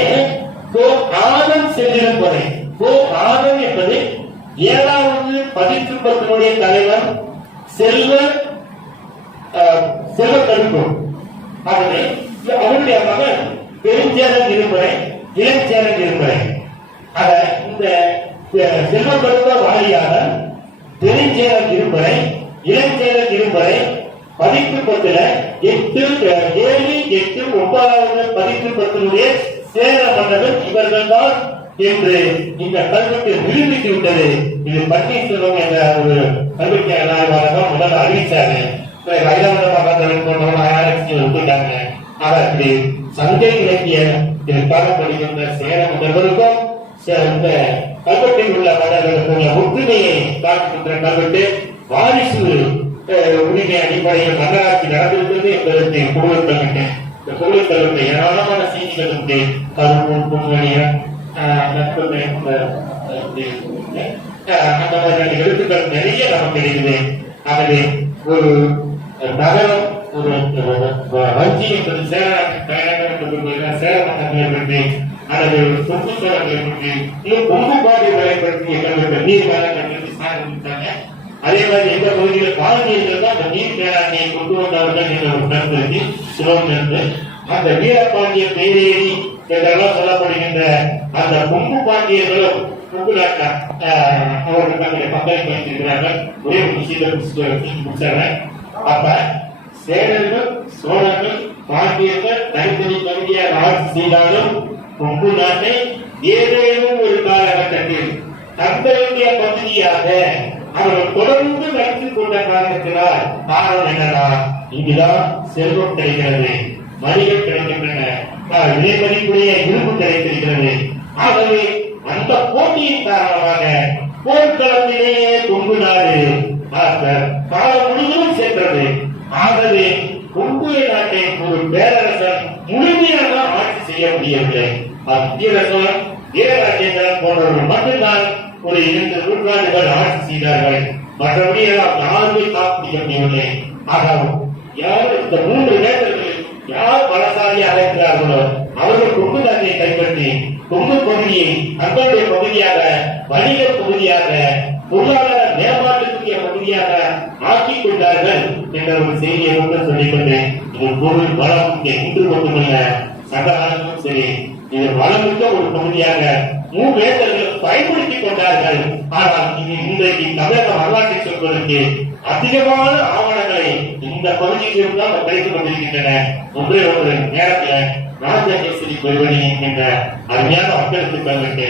ஆதம் செல்லும் வரை ஆதம் என்பது 7வது பதிற்றுப்பத்தினுடைய தலைவர் செல்வ கருப்பூர். ஆகவே அவருடைய மகன் பெருஞ்சேரன் இரும்பறை, இளஞ்சேரன் இரும்பறை. ஆக இந்த செல்வ கருப்ப வாரியாக பெருஞ்சேரன் இரும்பறை, இளஞ்சேரன் இரும்பறை பதிற்றுப்பத்துல 7, 8, 9வது பதிற்றுப்பத்தினுடைய சேர மன்னர்கள் இவர்கள் தான் என்று இந்த கல்வெட்டு நிரூபித்து விட்டது. இது பன்னீர்செல்வம் என்ற ஒரு கல்வெட்டு ஆய்வாளர்கள் முதல்ல அறிவிச்சாரு. ஒப்புட்டாங்க. அப்படி சங்கை இலக்கிய காலப்படுகின்ற சேர மன்னர்களுக்கும் இந்த கல்வெட்டில் உள்ள மன்னர்களுக்குள்ள ஒற்றுமையை காட்டுகின்ற கல்வெட்டு. வாரிசு உரிமை அடிப்படையில் மன்னராட்சி நடந்திருக்கிறது என்பதற்கு புகழ் கல்வெட்டு. இந்த புகழ் கல்வெட்டு ஏராளமான செய்திகள் உண்டு. கருவூர், பொன்மணியன், அந்த மாதிரியான எழுத்துக்கள் நிறைய நமக்கு இருக்குது. ஆகவே ஒரு நகரம் வஞ்சி என்பது சேலம் பற்றி அல்லது சொத்து சோழர்களை பற்றி கொங்கு பாண்டியர்களை பற்றி எங்களுக்கு நீர் மேலாண்மை சாதித்தாங்க. அதே மாதிரி எந்த பகுதியில் பாண்டியர்கள் தான் அந்த நீர் மேலாண்மையை கொண்டு வந்தவர்கள் என்ற ஒரு கருத்து இருக்கு. சிவன் அந்த வீரபாண்டிய பெயரேறி என்றெல்லாம் சொல்லப்படுகின்ற அந்த கொங்கு பாண்டியர்களும் கொங்கு நாட்டார் அவர்கள் தங்களுடைய பங்களிப்பு வைத்திருக்கிறார்கள். ஒரே ஒரு விஷயத்தை அப்ப சேரர்கள் சோழர்கள் பாண்டியர்கள் தனித்தனி பகுதியாக ஆட்சி செய்தாலும் கொங்கு நாட்டை ஏதேனும் ஒரு காலகட்டத்தில் தங்களுடைய பகுதியாக அவர்கள் தொடர்ந்து நடத்திக் கொண்ட காரணத்தினால் காரணம் என்னன்னா இங்குதான் செல்வம் கிடைக்கிறது, வணிகம் கிடைக்கின்றன, இணைமதிப்புடைய இருப்பு கிடைத்திருக்கிறது. ஆகவே அந்த போட்டியின் காரணமாக போர்க்களத்திலேயே கொங்கு நாடு காலம் முழுவதும் சென்றது. ஆகவே கொங்கு நாட்டை ஒரு பேரரசர் முழுமையாக ஆட்சி செய்ய முடியவில்லை. அத்தியரசர் வீரராஜேந்திரன் போன்றவர்கள் மட்டும்தான் ஒரு 2 நூற்றாண்டுகள் ஆட்சி செய்தார்கள். மற்றபடி யாருமே காப்பிடிக்க முடியவில்லை. ஆகவும் யார் இந்த 3 நேரங்களில் யார் பலசாலியாக இருக்கிறார்களோ அவர்கள் கொங்கு நாட்டை கைப்பற்றி கொங்கு பகுதியை தங்களுடைய பகுதியாக, வணிக பகுதியாக, பொருளாதார மேம்பாட்டுக்குரிய பகுதியாக ஆக்கிக் கொண்டார்கள் என்ற ஒரு செய்தியை மட்டும் சொல்லிக்கொண்டு இது பொருள் வளம் இன்று மட்டுமல்ல சங்ககாலமும் சரி இது வளமிக்க ஒரு பகுதியாக மூவேந்தர்கள் பயன்படுத்திக் கொண்டார்கள். ஆனால் இன்றைக்கு தமிழக வரலாற்றை சொல்வதற்கு அதிகமான ஆவணங்களை இந்த பகுதியில் தான் கிடைத்துக் கொண்டிருக்கின்றன. ஒன்றே ஒரு நேரத்தில் ராஜகேசரி பெருவழி என்கின்ற அருமையான மக்களுக்கு தங்களுக்கு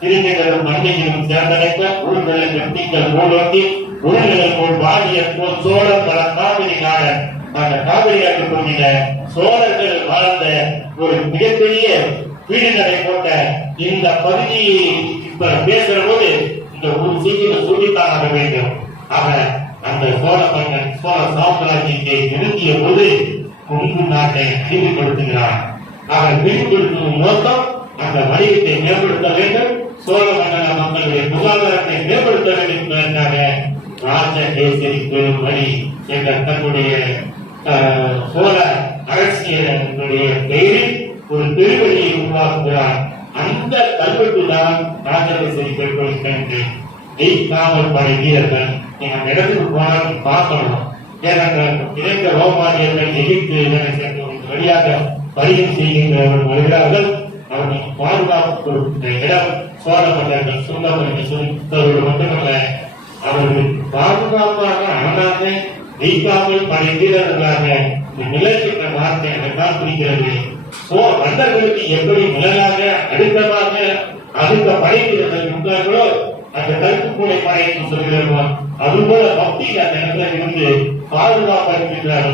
திருஞர்களும் மண்ணையிலும் சேர்ந்தடைக்க ஊர்களை வெட்டிகள் மூலோட்டி ஊர்களை போல் வாடிய போல் சோழர் பல காவிரி நாடன் அந்த காவிரி ஆற்று பகுதியில சோழர்கள் வாழ்ந்த ஒரு மிகப்பெரிய வீடு நடை போட்ட இந்த பகுதியை இப்ப பேசுற போது இந்த ஒரு செய்தியை சொல்லித்தான் ஆக வேண்டும். ஆக அந்த சோழ மன்னன் சோழ சாம்ராஜ்யத்தை நிறுத்திய போது கொங்கு நாட்டை விரிவுபடுத்துகிறார். ஆக விரிவுபடுத்தும் நோக்கம் அந்த வணிகத்தை மேம்படுத்த வேண்டும், சோழ மண்டல மக்களுடைய பொருளாதாரத்தை மேம்படுத்த வேண்டும் என்பதற்காக ராஜகேசரி பெருவழி என்ற தன்னுடைய சோழ அரசியலுடைய பெயரில் ஒரு பெருவழியை உருவாக்குகிறார். அந்த கல்வெட்டு தான் ராஜகேசரி பெருவழி கண்டு காவல் படை வீரர்கள் நீங்க இடத்துக்கு போனாலும் பார்க்கணும். ஏனென்றால் இளைஞ ரோமானியர்கள் எகிப்து வழியாக பரியம் செய்கின்றவர்கள் வருகிறார்கள். அவர்களுக்கு பாதுகாப்பு கொடுக்கின்ற இடம் சோழ மன்னர்கள் சுந்தரவர்கள் மட்டுமல்ல, அவர்கள் பாதுகாப்பாக ஆனாக வைக்காமல் படை வீரர்களாக நிலைக்கின்ற வார்த்தை அதைத்தான் புரிகிறது. மன்னர்களுக்கு எப்படி நிழலாக அடுத்ததாக அடுத்த படை வீரர்கள் இருந்தார்களோ அந்த கருப்பு கூடை படையை சொல்கிறோமோ அதுபோல பக்தியில் அந்த இடத்துல இருந்து பாதுகாப்பாக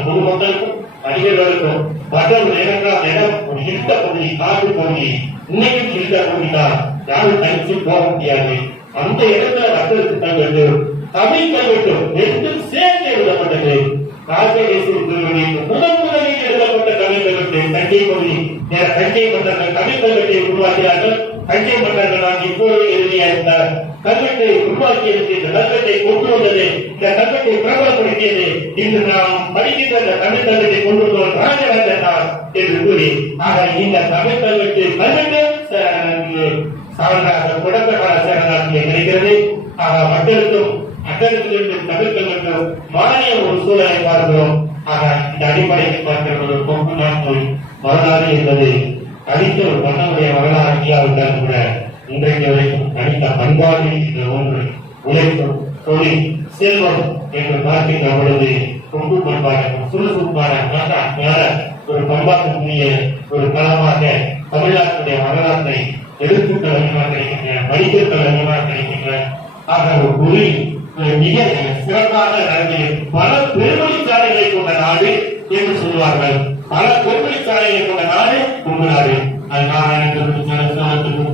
பொதுமக்களுக்கும் அதிகர்களுக்கும் மற்றொரு இடங்கள் இடம் ஒரு இருந்த பகுதி காட்டு பகுதி இன்னைக்கும் இருந்த பகுதிதான் யாரும் தனிச்சு போக முடியாது. அந்த இடத்துல மக்களுக்கு தங்கட்டு தமிழ் கல்வெட்டும் ரெண்டும் சேர்ந்து எழுதப்பட்டது. ராஜகேசரி முதலில் எழுதப்பட்ட தமிழ் கல்வெட்டு தஞ்சை பகுதி தஞ்சை மன்னர்கள் தமிழ் கல்வெட்டை உருவாக்கினார்கள். தஞ்சை மன்னர்கள் இப்போது எழுதிய கல்வெட்டை உருவாக்கியது, இந்த கல்வெட்டை கொண்டு வந்தது, இந்த கல்வெட்டை பிரபலப்படுத்தியது, இன்று நாம் படிக்கின்ற இந்த தமிழ் கல்வெட்டை கொண்டு வந்தவர் ராஜராஜன் என்று கூறி ஆக இந்த தமிழ் கல்வெட்டு தொடக்க கால சேரலாட்சியை கிடைக்கிறது. ஆக மக்களுக்கும் அக்கடத்திலிருந்து தமிழ் கல்வெட்டும் மானிய ஒரு சூழலை பார்க்கிறோம். ஆக இந்த அடிப்படையில் பார்க்கிற கொங்கு நாட்டு வரலாறு என்பது அடித்த ஒரு மன்னனுடைய வரலாறு இந்தியாவிட்டால் கூட இன்றைக்கு வரைக்கும் அடித்த பண்பாடு என்ற ஒன்று உழைப்பு தொழில் செல்வம் என்று பார்க்கின்ற பொழுது கொங்கு பண்பாடு சுறுசுறுப்பான ஒரு பண்பாட்டுக்குரிய ஒரு களமாக தமிழ்நாட்டுடைய வரலாற்றை எழுத்துக்கள் அதிகமாக கிடைக்கின்றன, வடிவங்கள் அதிகமாக கிடைக்கின்றன. ஆக ஒரு மிக சிறப்பாக நடந்து பல பெருமொழிச்சாலைகளை கொண்ட நாடு என்று சொல்வார்கள். பல பெருமொழிச்சாலைகளை கொண்ட நாடு கொங்கு நாடு. அது நாராயணத்திற்கு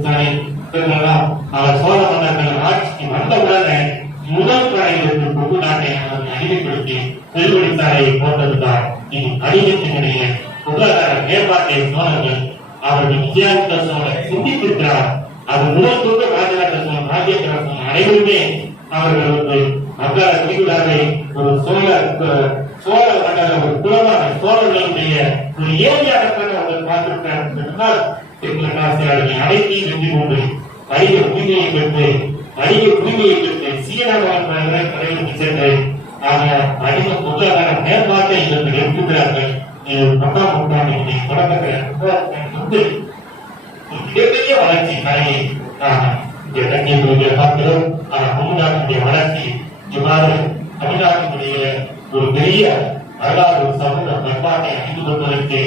சாலை சோழ மன்னர்கள் ஆட்சிக்கு வந்தவுடனே முதல் கடையிலிருந்து கொங்கு நாட்டை அறிமுகப்படுத்தி பெருவழிச்சாலையை போட்டதுதான் இது வணிகத்தினுடைய பொருளாதார மேம்பாட்டை சோழர்கள் அவர்கள் விஜயாந்த சோழர் சிந்தித்திருக்கிறார். அது முதல் கொண்டு ராஜராஜ சோழன் ராஜேந்திர சோழன் அனைவருமே அவர்கள் மக்கள் குறிப்பிடாத ஒரு சோழ சோழர் மன்னர் ஒரு குலமான சோழர்களுடைய ஒரு ஏரியாகத்தான் அவர்கள் பார்த்திருக்கிறார்கள். அனைத்தையும் வெற்றி கொண்டு வணிக உரிமையை பெற்று சீனாவான கடைகளுக்கு சென்று வணிக பொருளாதார மேம்பாட்டை இவர்கள் எடுத்துக்கிறார்கள். 10ஆம் நூற்றாண்டினுடைய தொடக்கத்தில் மிகப்பெரிய வளர்ச்சி கலையை பார்க்கிறோம். ஆனால் தமிழ்நாட்டினுடைய வளர்ச்சி இவ்வாறு தமிழ்நாட்டினுடைய ஒரு பெரிய வரலாறு சமூக பண்பாட்டை அறிந்து கொள்வதற்கு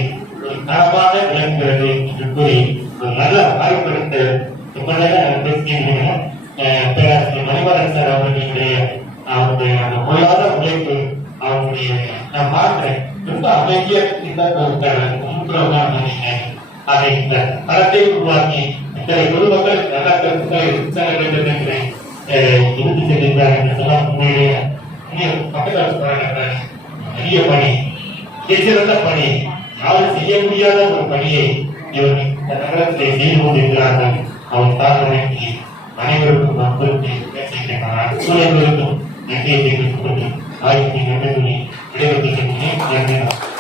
ஒரு தரமாக விளங்குகிறது என்று கூறி ஒரு நல்ல வாய்ப்பெடுத்த பேசியிருக்கிறேன். பேராசிரியர் மணிவரன் சார் அவர்களுடைய அந்த பொருளாத உழைப்பு அவருடைய நான் பார்க்கிறேன் ரொம்ப அமைதியாக அதை இந்த தரத்தை உருவாக்கி இத்தனை பொதுமக்கள் நல்ல கருத்துக்களை உற்சாக வேண்டும் என்று இறுதி செல்கின்றார் என்று சொன்னால் உண்மையிலேயே பெரிய பணி, சிறந்த பணி, யாரும் செய்ய முடியாத ஒரு பணியை இவர்கள் இந்த நகரத்தை செய்து கொண்டிருக்கிறார்கள். அவர் தாழ்வதற்கு அனைவருக்கும் மக்களுக்கு சூழல்களுக்கும் நன்றியை தெரிவித்துக் கொண்டு வாய்ப்பை நன்றி விடைபெற்றுக் கொண்டேன்.